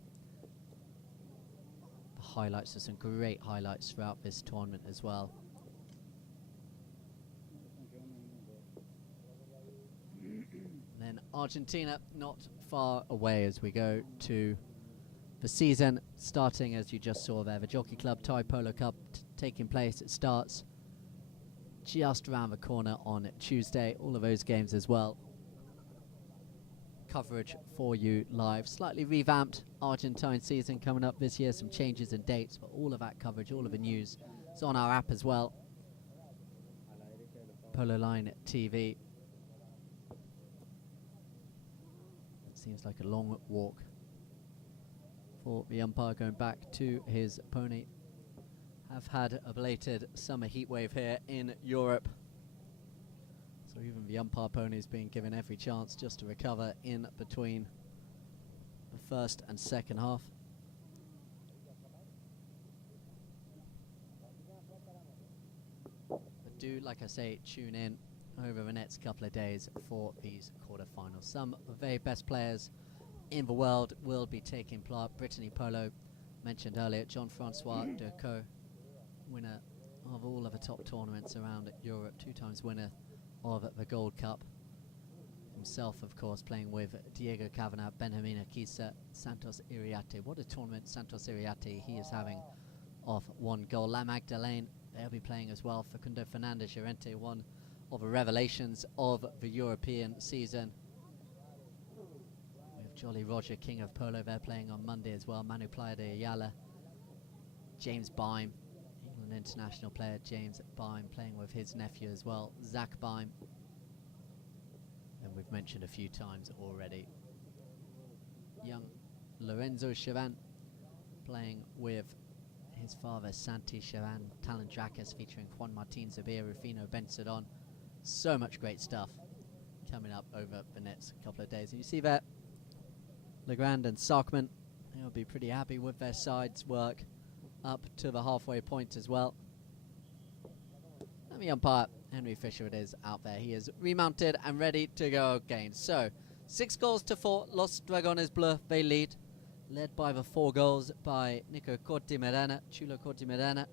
The highlights, there's some great highlights throughout this tournament as well. And then Argentina not far away as we go to the season starting, as you just saw there, the Jockey Club Thai Polo Cup taking place. It starts just around the corner on Tuesday. All of those games as well. Coverage for you live. Slightly revamped Argentine season coming up this year. Some changes in dates, but all of that coverage, all of the news is on our app as well. Polo Line TV. It seems like a long walk for the umpire going back to his pony. Have had a belated summer heat wave here in Europe. So even the umpire pony is being given every chance just to recover in between the first and second half. But do, like I say, tune in over the next couple of days for these quarterfinals. Some of the very best players in the world will be taking part. Brittany Polo, mentioned earlier, Jean-Francois Decaux, winner of all of the top tournaments around Europe, 2 times winner of the Gold Cup. Himself, of course, playing with Diego Cavanagh, Benjamina Kisa, Santos Iriarte. What a tournament Santos Iriarte he is having off 1 goal. La Magdalene, they'll be playing as well. Facundo Fernandez Llorente, one of the revelations of the European season. We have Jolly Roger, King of Polo, they're playing on Monday as well. Manu Playa de Ayala, James Bime, England international player James Bime, playing with his nephew as well, Zach Bime. And we've mentioned a few times already, young Lorenzo Chavan, playing with his father Santi Chavan, Talon Dracus, featuring Juan Martin Zabir, Rufino Benzadon. So much great stuff coming up over the next couple of days. And you see that Legrand and Sarkman, they'll be pretty happy with their sides work up to the halfway point as well. And the umpire, Henry Fisher it is, out there. He is remounted and ready to go again. So 6-4, Los Dragones Bleu, they lead, led by the 4 goals by Nico Cortimerana, Chulo Cortimerana.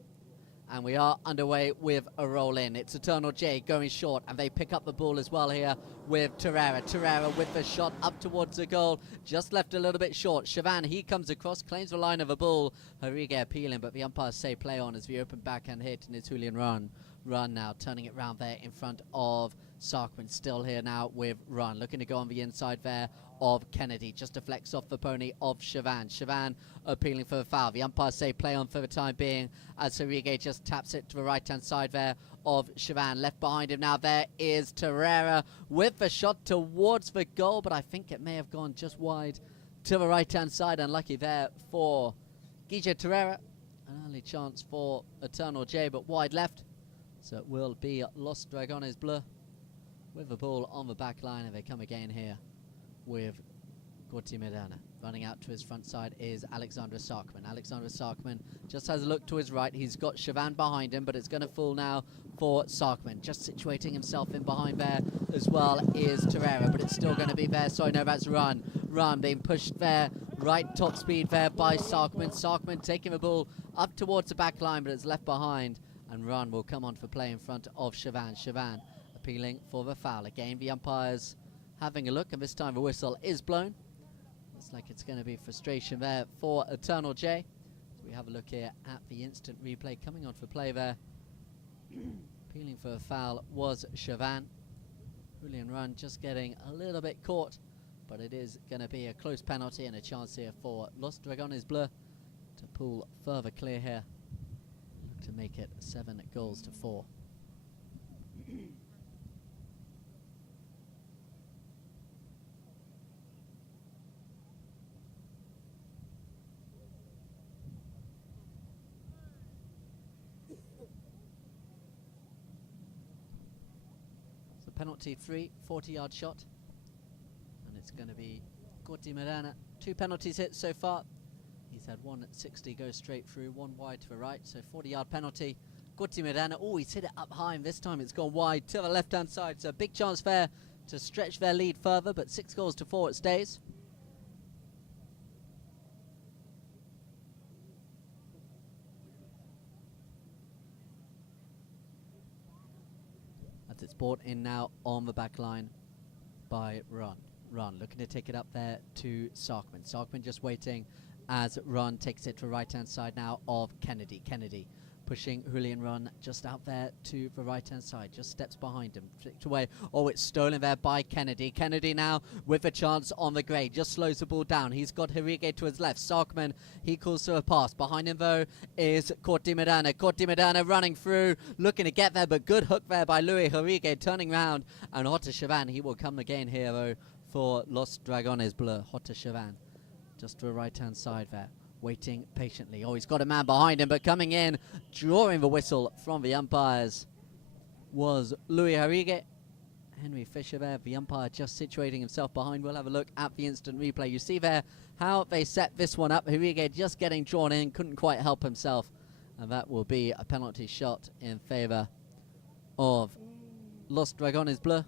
And we are underway with a roll in. It's Eternal J going short, and they pick up the ball as well here with Terrera. Terrera with the shot up towards the goal, just left a little bit short. Chavan, he comes across, claims the line of the ball. Hariga appealing, but the umpires say play on as the open backhand hit, and it's Julian Run now, turning it round there in front of Sarkman. Still here now with Run, looking to go on the inside there of Kennedy, just deflects off the pony of Chavan. Chavan appealing for the foul. The umpires say play on for the time being as Sarige just taps it to the right-hand side there of Chavan. Left behind him now there is Terrera with the shot towards the goal, but I think it may have gone just wide to the right-hand side. Unlucky there for Guille Terrera. An early chance for Eternal J, but wide left. So it will be Los Dragones Bleu with the ball on the back line, and they come again here with Gorti Medana. Running out to his front side is Alexander Sarkman. Alexander Sarkman just has a look to his right. He's got Chavan behind him, but it's going to fall now for Sarkman. Just situating himself in behind there as well is Terrera, but it's still going to be there. So I know that's Run. Run being pushed there, right top speed there by Sarkman. Sarkman taking the ball up towards the back line, but it's left behind, and Run will come on for play in front of Chavan. Chavan appealing for the foul. Again, the umpires having a look, and this time the whistle is blown. Looks like it's going to be frustration there for Eternal J. So we have a look here at the instant replay coming on for play there. Appealing for a foul was Chavan. Julian Run just getting a little bit caught, but it is going to be a close penalty and a chance here for Los Dragones Bleu to pull further clear here. Look to make it 7-4. Penalty 3, 40-yard shot, and it's going to be Gorti Medana. 2 penalties hit so far. He's had 160 go straight through, 1 wide to the right, so 40-yard penalty. Gorti Medana, oh, he's hit it up high, and this time it's gone wide to the left-hand side, so big chance there to stretch their lead further, but 6-4 it stays. It's brought in now on the back line by Run. Ron looking to take it up there to Sarkman. Sarkman just waiting as Ron takes it to the right-hand side now of Kennedy. Kennedy pushing Julian Ron just out there to the right-hand side, just steps behind him, flicked away. Oh, it's stolen there by Kennedy. Kennedy now with a chance on the grade, just slows the ball down. He's got Hirige to his left. Sarkman, he calls for a pass. Behind him, though, is Corti Medana. Corti Medana running through, looking to get there, but good hook there by Louis Hirige, turning round. And Hotta Chavan, he will come again here, though, for Los Dragones Bleu. Hotta Chavan, just to the right-hand side there, waiting patiently. Oh, he's got a man behind him, but coming in, drawing the whistle from the umpires was Louis Hirige. Henry Fisher there, the umpire just situating himself behind. We'll have a look at the instant replay. You see there how they set this one up. Hirige just getting drawn in, couldn't quite help himself. And that will be a penalty shot in favor of Los Dragones Bleu.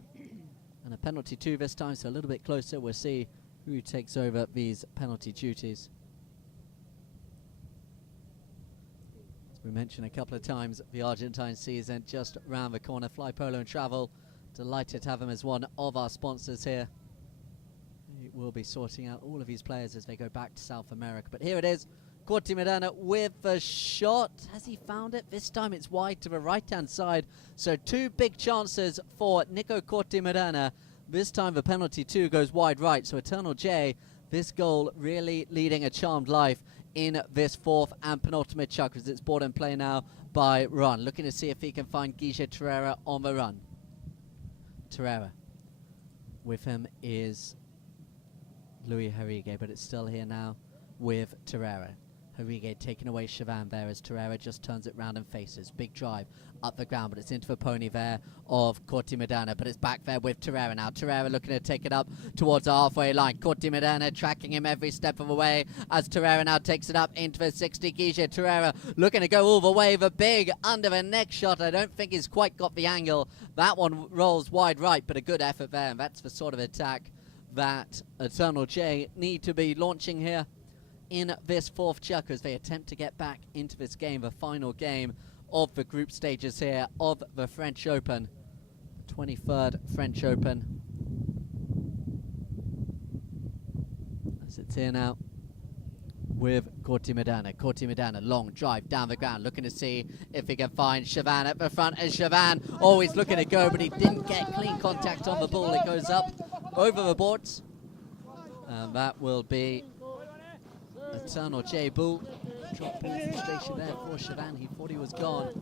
And a penalty too this time, so a little bit closer. We'll see who takes over these penalty duties. As we mentioned a couple of times, the Argentine season just round the corner. Fly Polo and Travel, delighted to have them as one of our sponsors here. We'll be sorting out all of these players as they go back to South America. But here it is, Corti Medana with the shot. Has he found it? This time it's wide to the right-hand side. So two big chances for Nico Corti Medana. This time the penalty too goes wide right. So Eternal J, this goal really leading a charmed life in this fourth and penultimate chuck, as it's brought in play now by Ron. Looking to see if he can find Guille Terrera on the run. Terrera. With him is Louis Hirige, but it's still here now with Terrera. Hirige taking away Chavan there as Terrera just turns it round and faces. Big drive up the ground, but it's into the pony there of Corti Medana, but it's back there with Terrera now. Terrera looking to take it up towards the halfway line. Corti Medana tracking him every step of the way as Terrera now takes it up into the 60. Guille Terrera looking to go all the way. The big under the neck shot. I don't think he's quite got the angle. That one rolls wide right, but a good effort there, and that's the sort of attack that Eternal J need to be launching here in this fourth chuck as they attempt to get back into this game, the final game of the group stages here of the French Open, the 23rd French Open. As it's here now with Corti Medana. Corti Medana, long drive down the ground, looking to see if he can find Chavan at the front. And Chavan always looking to go, but he didn't get clean contact on the ball. It goes up over the boards. And that will be Eternal J Bull. Drop ball frustration there for Chavan. He thought he was gone.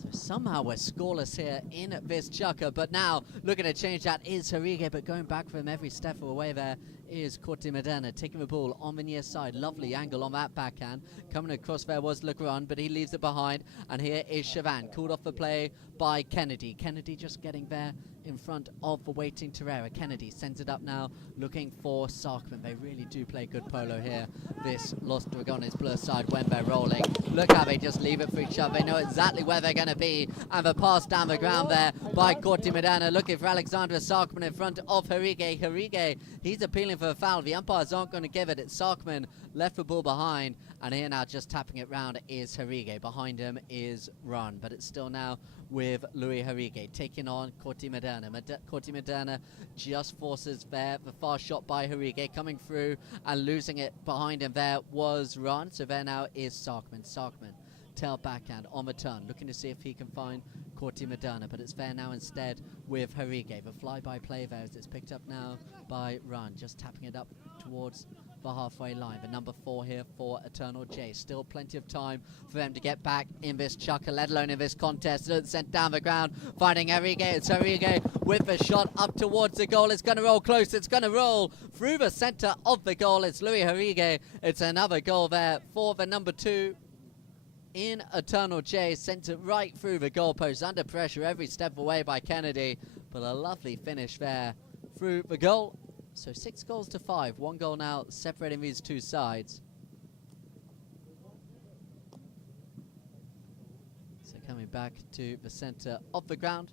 So somehow we're scoreless here in this chucker, but now looking to change that is Hirige, but going back from every step of the way there is Corti Medana, taking the ball on the near side. Lovely angle on that backhand. Coming across there was Legrand, but he leaves it behind. And here is Chavan, called off the play by Kennedy. Kennedy just getting there in front of the waiting Terrera. Kennedy sends it up now, looking for Sarkman. They really do play good polo here, this Los Dragones Bleu side, when they're rolling. Look how they just leave it for each other. They know exactly where they're going to be. And the pass down the ground there by Corti Medana, looking for Alexandra Sarkman in front of Hirige. Hirige, he's appealing for a foul. The umpires aren't going to give it. It's Sarkman, left the ball behind. And here now just tapping it round is Hirige. Behind him is Ron, but it's still now with Louis Hirige taking on Corti Medana. Corti Medana just forces there the far shot by Hirige, coming through and losing it behind him there was Ron. So there now is Sarkman. Sarkman, tail backhand on the turn, looking to see if he can find Corti Medana, but it's there now instead with Hirige. The fly-by play there as it's picked up now by Ron, just tapping it up towards the halfway line. The number 4 here for Eternal J. Still plenty of time for them to get back in this chucker, let alone in this contest. It's sent down the ground, finding Hirige. It's Hirige with the shot up towards the goal. It's going to roll close. It's going to roll through the center of the goal. It's Louis Hirige. It's another goal there for the number 2 in Eternal J. Sent it right through the goalpost, under pressure every step away by Kennedy. But a lovely finish there through the goal. So 6 goals to 5. 1 goal now separating these two sides. So coming back to the center of the ground.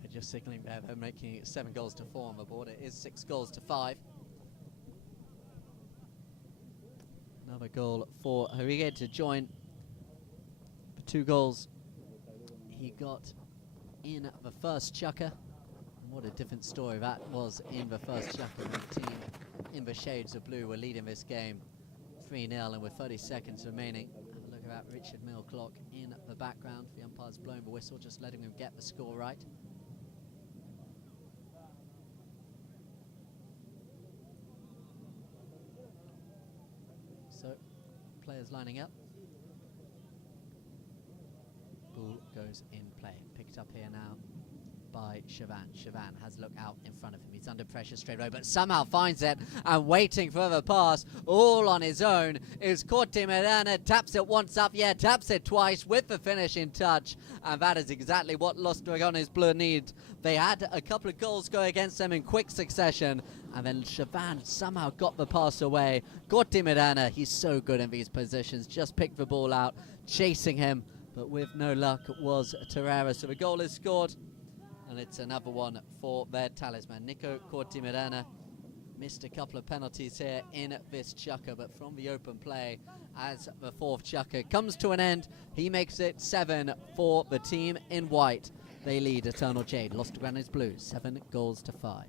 They're just signaling there. They're making it 7 goals to 4 on the board. It is 6 goals to 5. Another goal for Hirige to join. The 2 goals he got in the first chukker. And what a different story that was in the first chukker. The team in the shades of blue were leading this game 3-0, and with 30 seconds remaining, have a look at that Richard Mill clock in the background. The umpire's blowing the whistle, just letting them get the score right. So, players lining up. Ball goes in play. Picked up here now by Chavan. Chavan has a look out in front of him. He's under pressure straight away, but somehow finds it, and waiting for the pass all on his own is Corti Medina. Taps it once up, taps it twice with the finishing touch, and that is exactly what Los Dragones Bleu need. They had a couple of goals go against them in quick succession, and then Chavan somehow got the pass away. Corti Medina, he's so good in these positions, just picked the ball out, chasing him, but with no luck was Terrera. So the goal is scored, and it's another one for their talisman. Nico Corti Medina missed a couple of penalties here in this chukker, but from the open play, as the fourth chukker comes to an end, he makes it 7 for the team in white. They lead Eternal Jade. Los Dragones Bleu, 7-5.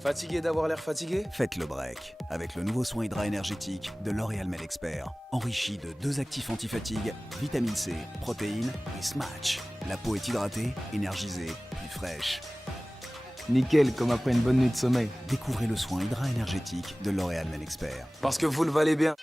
Fatigué d'avoir l'air fatigué? Faites le break avec le nouveau soin Hydra énergétique de L'Oréal Men Expert, enrichi de 2 actifs anti-fatigue, vitamine C, protéines et Smatch. La peau est hydratée, énergisée, puis fraîche. Nickel, comme après une bonne nuit de sommeil. Découvrez le soin Hydra énergétique de L'Oréal Men Expert. Parce que vous le valez bien.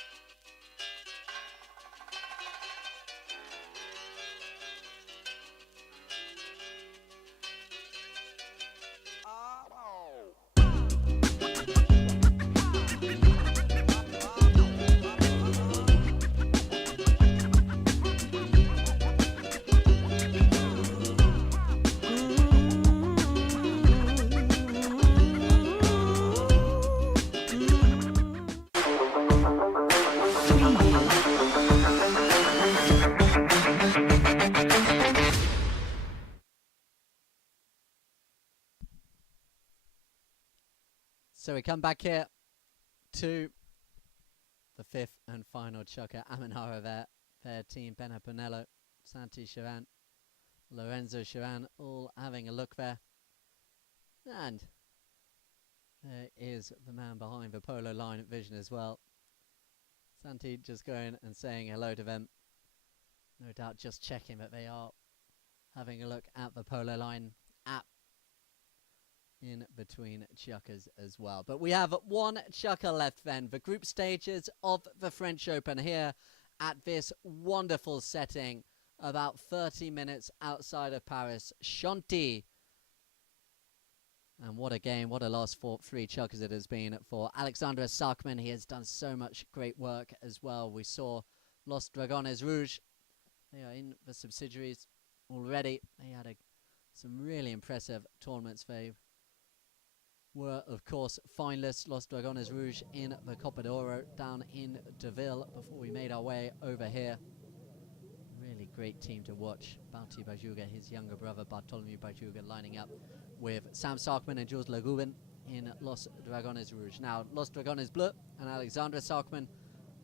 So we come back here to the fifth and final chukker. Amanara there, their team, Benna Pinello, Santi Chavan, Lorenzo Chavan, all having a look there. And there is the man behind the polo line vision as well. Santi just going and saying hello to them. No doubt just checking that they are having a look at the polo line app in between chukkers as well. But we have one chukker left then. The group stages of the French Open here at this wonderful setting about 30 minutes outside of Paris. Chantilly. And what a game, what a last 3 chukkers it has been for Alexandre Sarkman. He has done so much great work as well. We saw Los Dragones Rouge. They are in the subsidiaries already. They had some really impressive tournaments. They were, of course, finalists. Los Dragones Rouge in the Copa d'Oro down in Deauville before we made our way over here. Really great team to watch. Bounty Bajuga, his younger brother Bartholomew Bajuga, lining up with Sam Sarkman and Jules Legubin in Los Dragones Rouge. Now, Los Dragones Bleu and Alexandre Sarkman,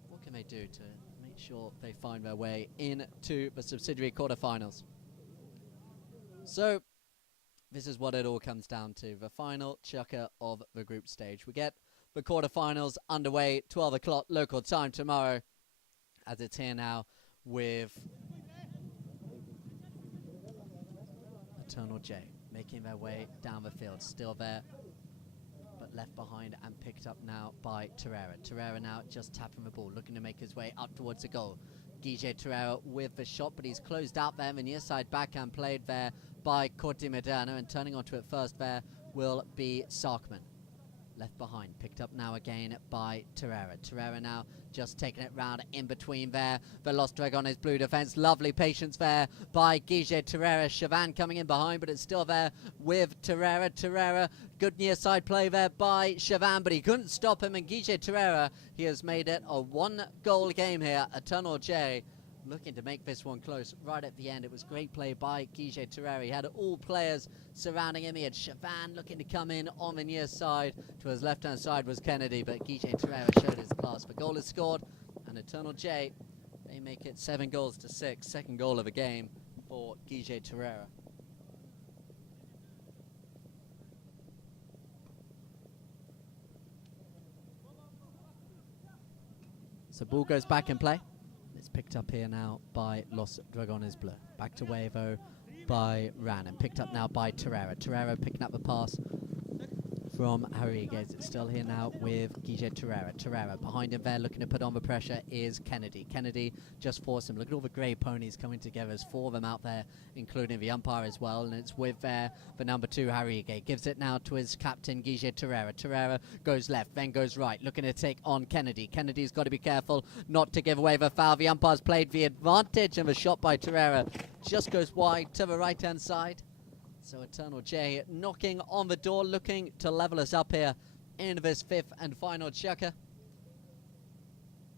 what can they do to make sure they find their way into the subsidiary quarterfinals? So, this is what it all comes down to. The final chukker of the group stage. We get the quarterfinals underway, 12 o'clock local time tomorrow, as it's here now with Eternal J making their way down the field. Still there, but left behind and picked up now by Torreira. Torreira now just tapping the ball, looking to make his way up towards the goal. Guille Torreira with the shot, but he's closed out there. The near side backhand played there by Corti Medana, and turning onto it first there will be Sarkman. Left behind, picked up now again by Torreira. Torreira now just taking it round in between there. The Los Dragones blue defense. Lovely patience there by Guille Torreira. Chavan coming in behind, but it's still there with Torreira. Torreira, good near side play there by Chavan, but he couldn't stop him. And Guille Torreira, he has made it a 1-goal game here. Eternal J looking to make this one close right at the end. It was great play by Guille Torreira. He had all players surrounding him. He had Chavan looking to come in on the near side. To his left-hand side was Kennedy, but Guille Torreira showed his class. The goal is scored, and Eternal J, they make it 7-6. Second goal of the game for Guille Torreira. So ball goes back in play. It's picked up here now by Los Dragones Bleu. Back to Huevo by Ran, and picked up now by Torreira. Torreira picking up the pass from Rodriguez. It's still here now with Guille Torreira. Torreira behind him there, looking to put on the pressure is Kennedy. Kennedy just forced him. Look at all the grey ponies coming together. There's 4 of them out there, including the umpire as well. And it's with the number 2, Rodriguez. Gives it now to his captain, Guille Torreira. Torreira goes left, then goes right, looking to take on Kennedy. Kennedy's got to be careful not to give away the foul. The umpire's played the advantage, and the shot by Torreira just goes wide to the right-hand side. So Eternal J knocking on the door, looking to level us up here in this 5th and final checker.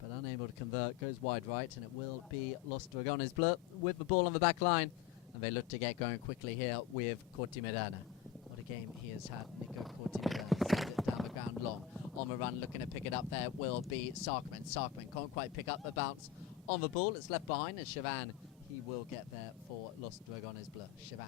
But unable to convert, goes wide right, and it will be Los Dragones Bleu with the ball on the back line. And they look to get going quickly here with Corti Medana. What a game he has had, Nico Corti Medana. Sends it down the ground long. On the run, looking to pick it up there will be Sarkman. Sarkman can't quite pick up the bounce on the ball. It's left behind, and Chavan, he will get there for Los Dragones Bleu. Chavan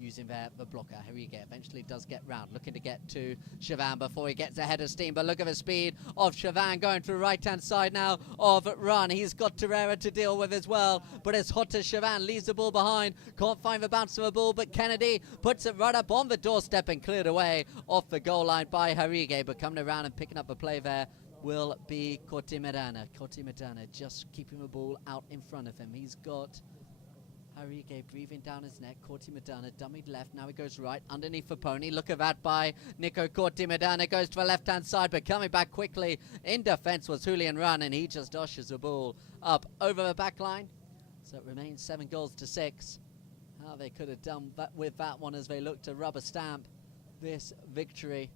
using there the blocker. Rodriguez eventually does get round, looking to get to Chavan before he gets ahead of steam. But look at the speed of Chavan going through right-hand side now of Run. He's got Torreira to deal with as well, but it's hot as Chavan leaves the ball behind. Can't find the bounce of the ball, but Kennedy puts it right up on the doorstep and cleared away off the goal line by Rodriguez. But coming around and picking up the play there will be Corti Medana. Corti Medana just keeping the ball out in front of him. He's got Rodriguez breathing down his neck. Corti Medana dummied left. Now he goes right underneath the pony. Look at that by Nico Corti Medana. Goes to the left-hand side, but coming back quickly in defense was Julian Run, and he just doshes the ball up over the back line. So it remains 7-6. How they could have done that with that one as they look to rubber stamp this victory.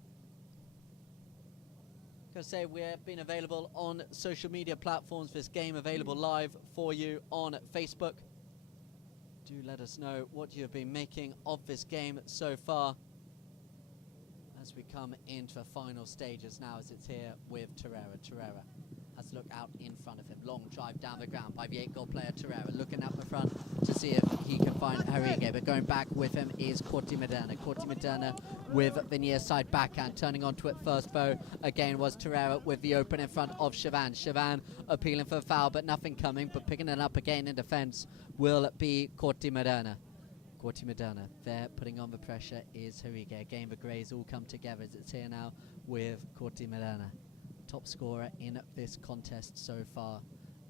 Like I say, we've been available on social media platforms. This game available live for you on Facebook. Do let us know what you have been making of this game so far as we come into the final stages now, as it's here with Torreira. Torreira has to look out in front of him. Long drive down the ground by the 8-goal player Torreira, looking out the front to see if he can find Rodriguez, but going back with him is Corti Medana. Corti Medana with the near side backhand, turning onto it first though again was Torreira with the open in front of Chavan. Chavan appealing for a foul, but nothing coming, but picking it up again in defense will be Corti Medana. Corti Medana there putting on the pressure is Rodriguez. Again the greys all come together as it's here now with Corti Medana. Top scorer in this contest so far,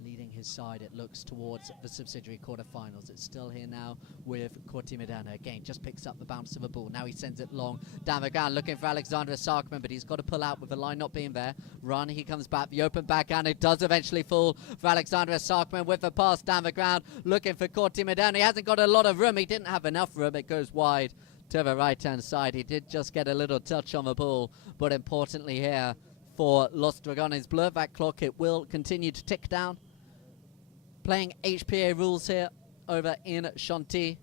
leading his side, it looks, towards the subsidiary quarterfinals. It's still here now with Corti Medana. Again, just picks up the bounce of the ball. Now he sends it long down the ground, looking for Alexander Sarkman, but he's got to pull out with the line not being there. Run, he comes back, the open backhand, it does eventually fall for Alexander Sarkman with the pass down the ground, looking for Corti Medana. He hasn't got a lot of room, he didn't have enough room, it goes wide to the right-hand side. He did just get a little touch on the ball, but importantly here, for Los Dragones Bleu, that clock, it will continue to tick down. Playing HPA rules here over in Chantilly.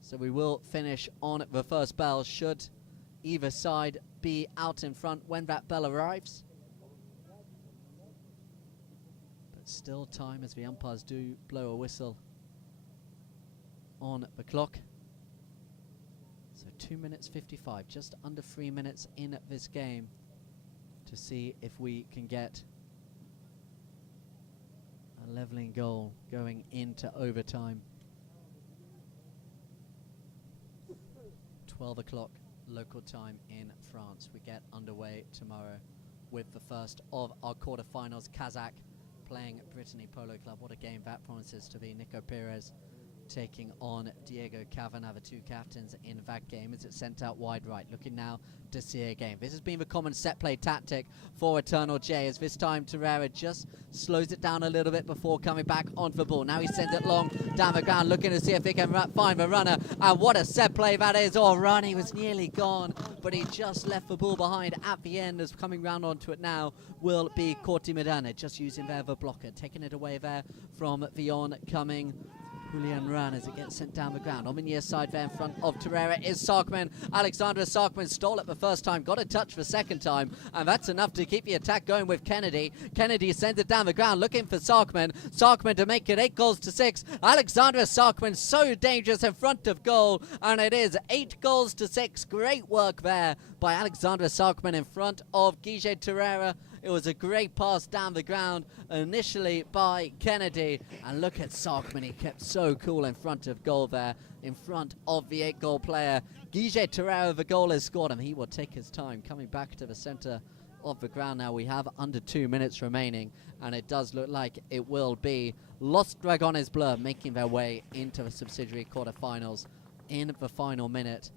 So we will finish on the first bell should either side be out in front when that bell arrives. But still time as the umpires do blow a whistle on the clock. So 2 minutes 55, just under 3 minutes in this game, to see if we can get a leveling goal going into overtime. 12 o'clock, local time in France. We get underway tomorrow with the first of our quarterfinals. Kazakh playing Brittany Polo Club. What a game that promises to be. Nico Perez taking on Diego Cavanagh, the two captains in that game, as it's sent out wide right. Looking now to see a game. This has been the common set play tactic for Eternal J, as this time Torreira just slows it down a little bit before coming back onto the ball. Now he sends it long down the ground, looking to see if he can find the runner. And what a set play that is. Oh, run, he was nearly gone, but he just left the ball behind at the end. As coming round onto it now will be Corti Medana, just using there the blocker, taking it away there from the oncoming Julian Ran as it gets sent down the ground. On the near side there in front of Torreira is Sarkman. Alexandra Sarkman stole it the first time, got a touch the second time, and that's enough to keep the attack going with Kennedy. Kennedy sends it down the ground looking for Sarkman. Sarkman to make it 8-6. Alexandra Sarkman so dangerous in front of goal, and it is 8-6. Great work there by Alexandra Sarkman in front of Guige Torreira. It was a great pass down the ground initially by Kennedy. And look at Sarkman, he kept so cool in front of goal there, in front of the 8-goal player. Guige Torreira, the goal is scored, and he will take his time coming back to the center of the ground now. We have under 2 minutes remaining, and it does look like it will be Los Dragones Bleu making their way into the subsidiary quarterfinals in the final minute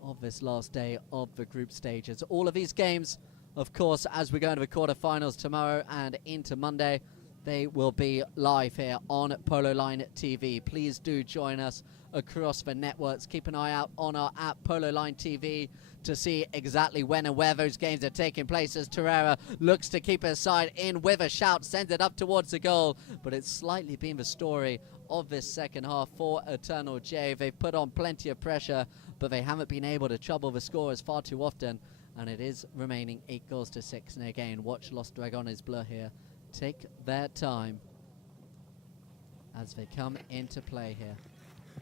of this last day of the group stages. All of these games, of course, as we go into the quarterfinals tomorrow and into Monday, they will be live here on Polo Line TV. Please do join us across the networks. Keep an eye out on our app, Polo Line TV, to see exactly when and where those games are taking place, as Torreira looks to keep his side in with a shout, sends it up towards the goal. But it's slightly been the story of this second half for Eternal J. They've put on plenty of pressure, but they haven't been able to trouble the scorers far too often. And it is remaining 8-6. And again, watch Los Dragones Bleu here take their time as they come into play here.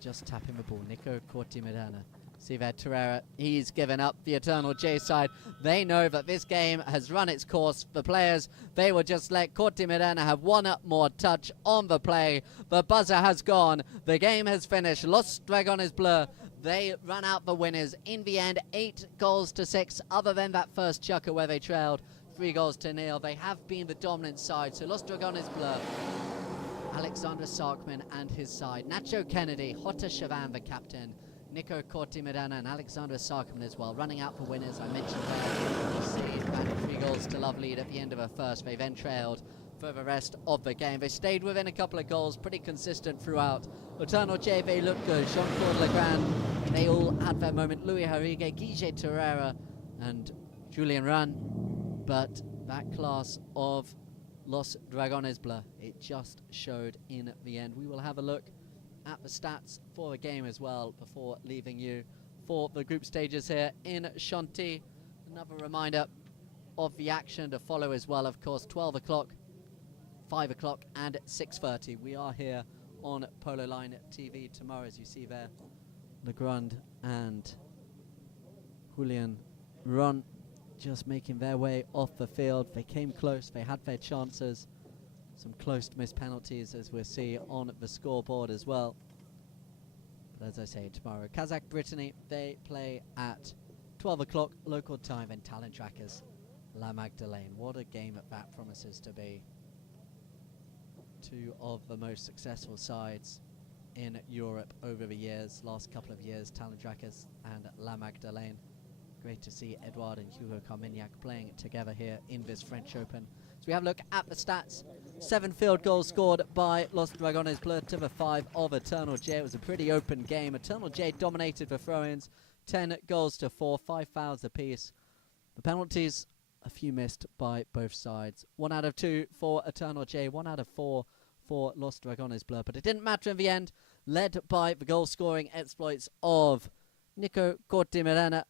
Just tapping the ball. Nico Corti Medana. See there, Torreira, he's given up the Eternal J side. They know that this game has run its course. The players, they will just let Corti Medana have one up more touch on the play. The buzzer has gone. The game has finished. Los Dragones Bleu, they run out the winners in the end, 8-6. Other than that first chukker where they trailed 3-0. They have been the dominant side. So Los Dragones Bleu, Alexandra Sarkman and his side, Nacho Kennedy, Jota Chavan, the captain, Nico Corti Medana and Alexandra Sarkman as well, running out for winners. I mentioned there, you see that 3-0 lead at the end of the first. They then trailed for the rest of the game. They stayed within a couple of goals, pretty consistent throughout. Eternal J, they looked good. Jean-Claude Legrand, they all had their moment. Louis Harrigue, Guige Torreira and Julian Ran. But that class of Los Dragones Bleu, it just showed in the end. We will have a look at the stats for the game as well before leaving you for the group stages here in Chantilly. Another reminder of the action to follow as well, of course, 12 o'clock, 5 o'clock and 6:30. We are here on Polo Line TV tomorrow, as you see there. Legrand and Julian Ron just making their way off the field. They came close, they had their chances. Some close missed penalties, as we'll see on the scoreboard as well. But as I say, tomorrow, Kazakh Brittany, they play at 12 o'clock local time, and Talent Trackers, La Magdalene. What a game that promises to be. Two of the most successful sides in Europe over the years, last couple of years, Talent Trackers and La Magdalene. Great to see Edouard and Hugo Carmignac playing it together here in this French Open. So we have a look at the stats. 7 field goals scored by Los Dragones Bleu to the 5 of Eternal J. It was a pretty open game. Eternal J dominated the throw-ins. 10-4, 5 fouls apiece. The penalties, a few missed by both sides. 1 out of 2 for Eternal J, 1 out of 4 for Los Dragones Bleu. But it didn't matter in the end, led by the goal-scoring exploits of Nico Corti Medana.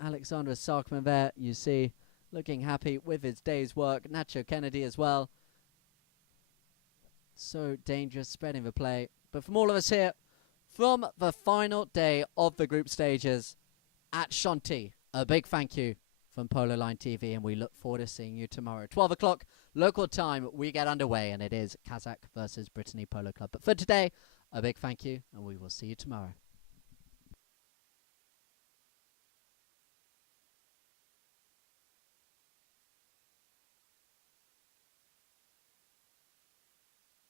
Alexandra Sarkman there, you see, looking happy with his day's work. Nacho Kennedy as well. So dangerous, spreading the play. But from all of us here, from the final day of the group stages at Chantilly, a big thank you from Polo Line TV, and we look forward to seeing you tomorrow. 12 o'clock local time, we get underway, and it is Kazakh versus Brittany Polo Club. But for today, a big thank you, and we will see you tomorrow.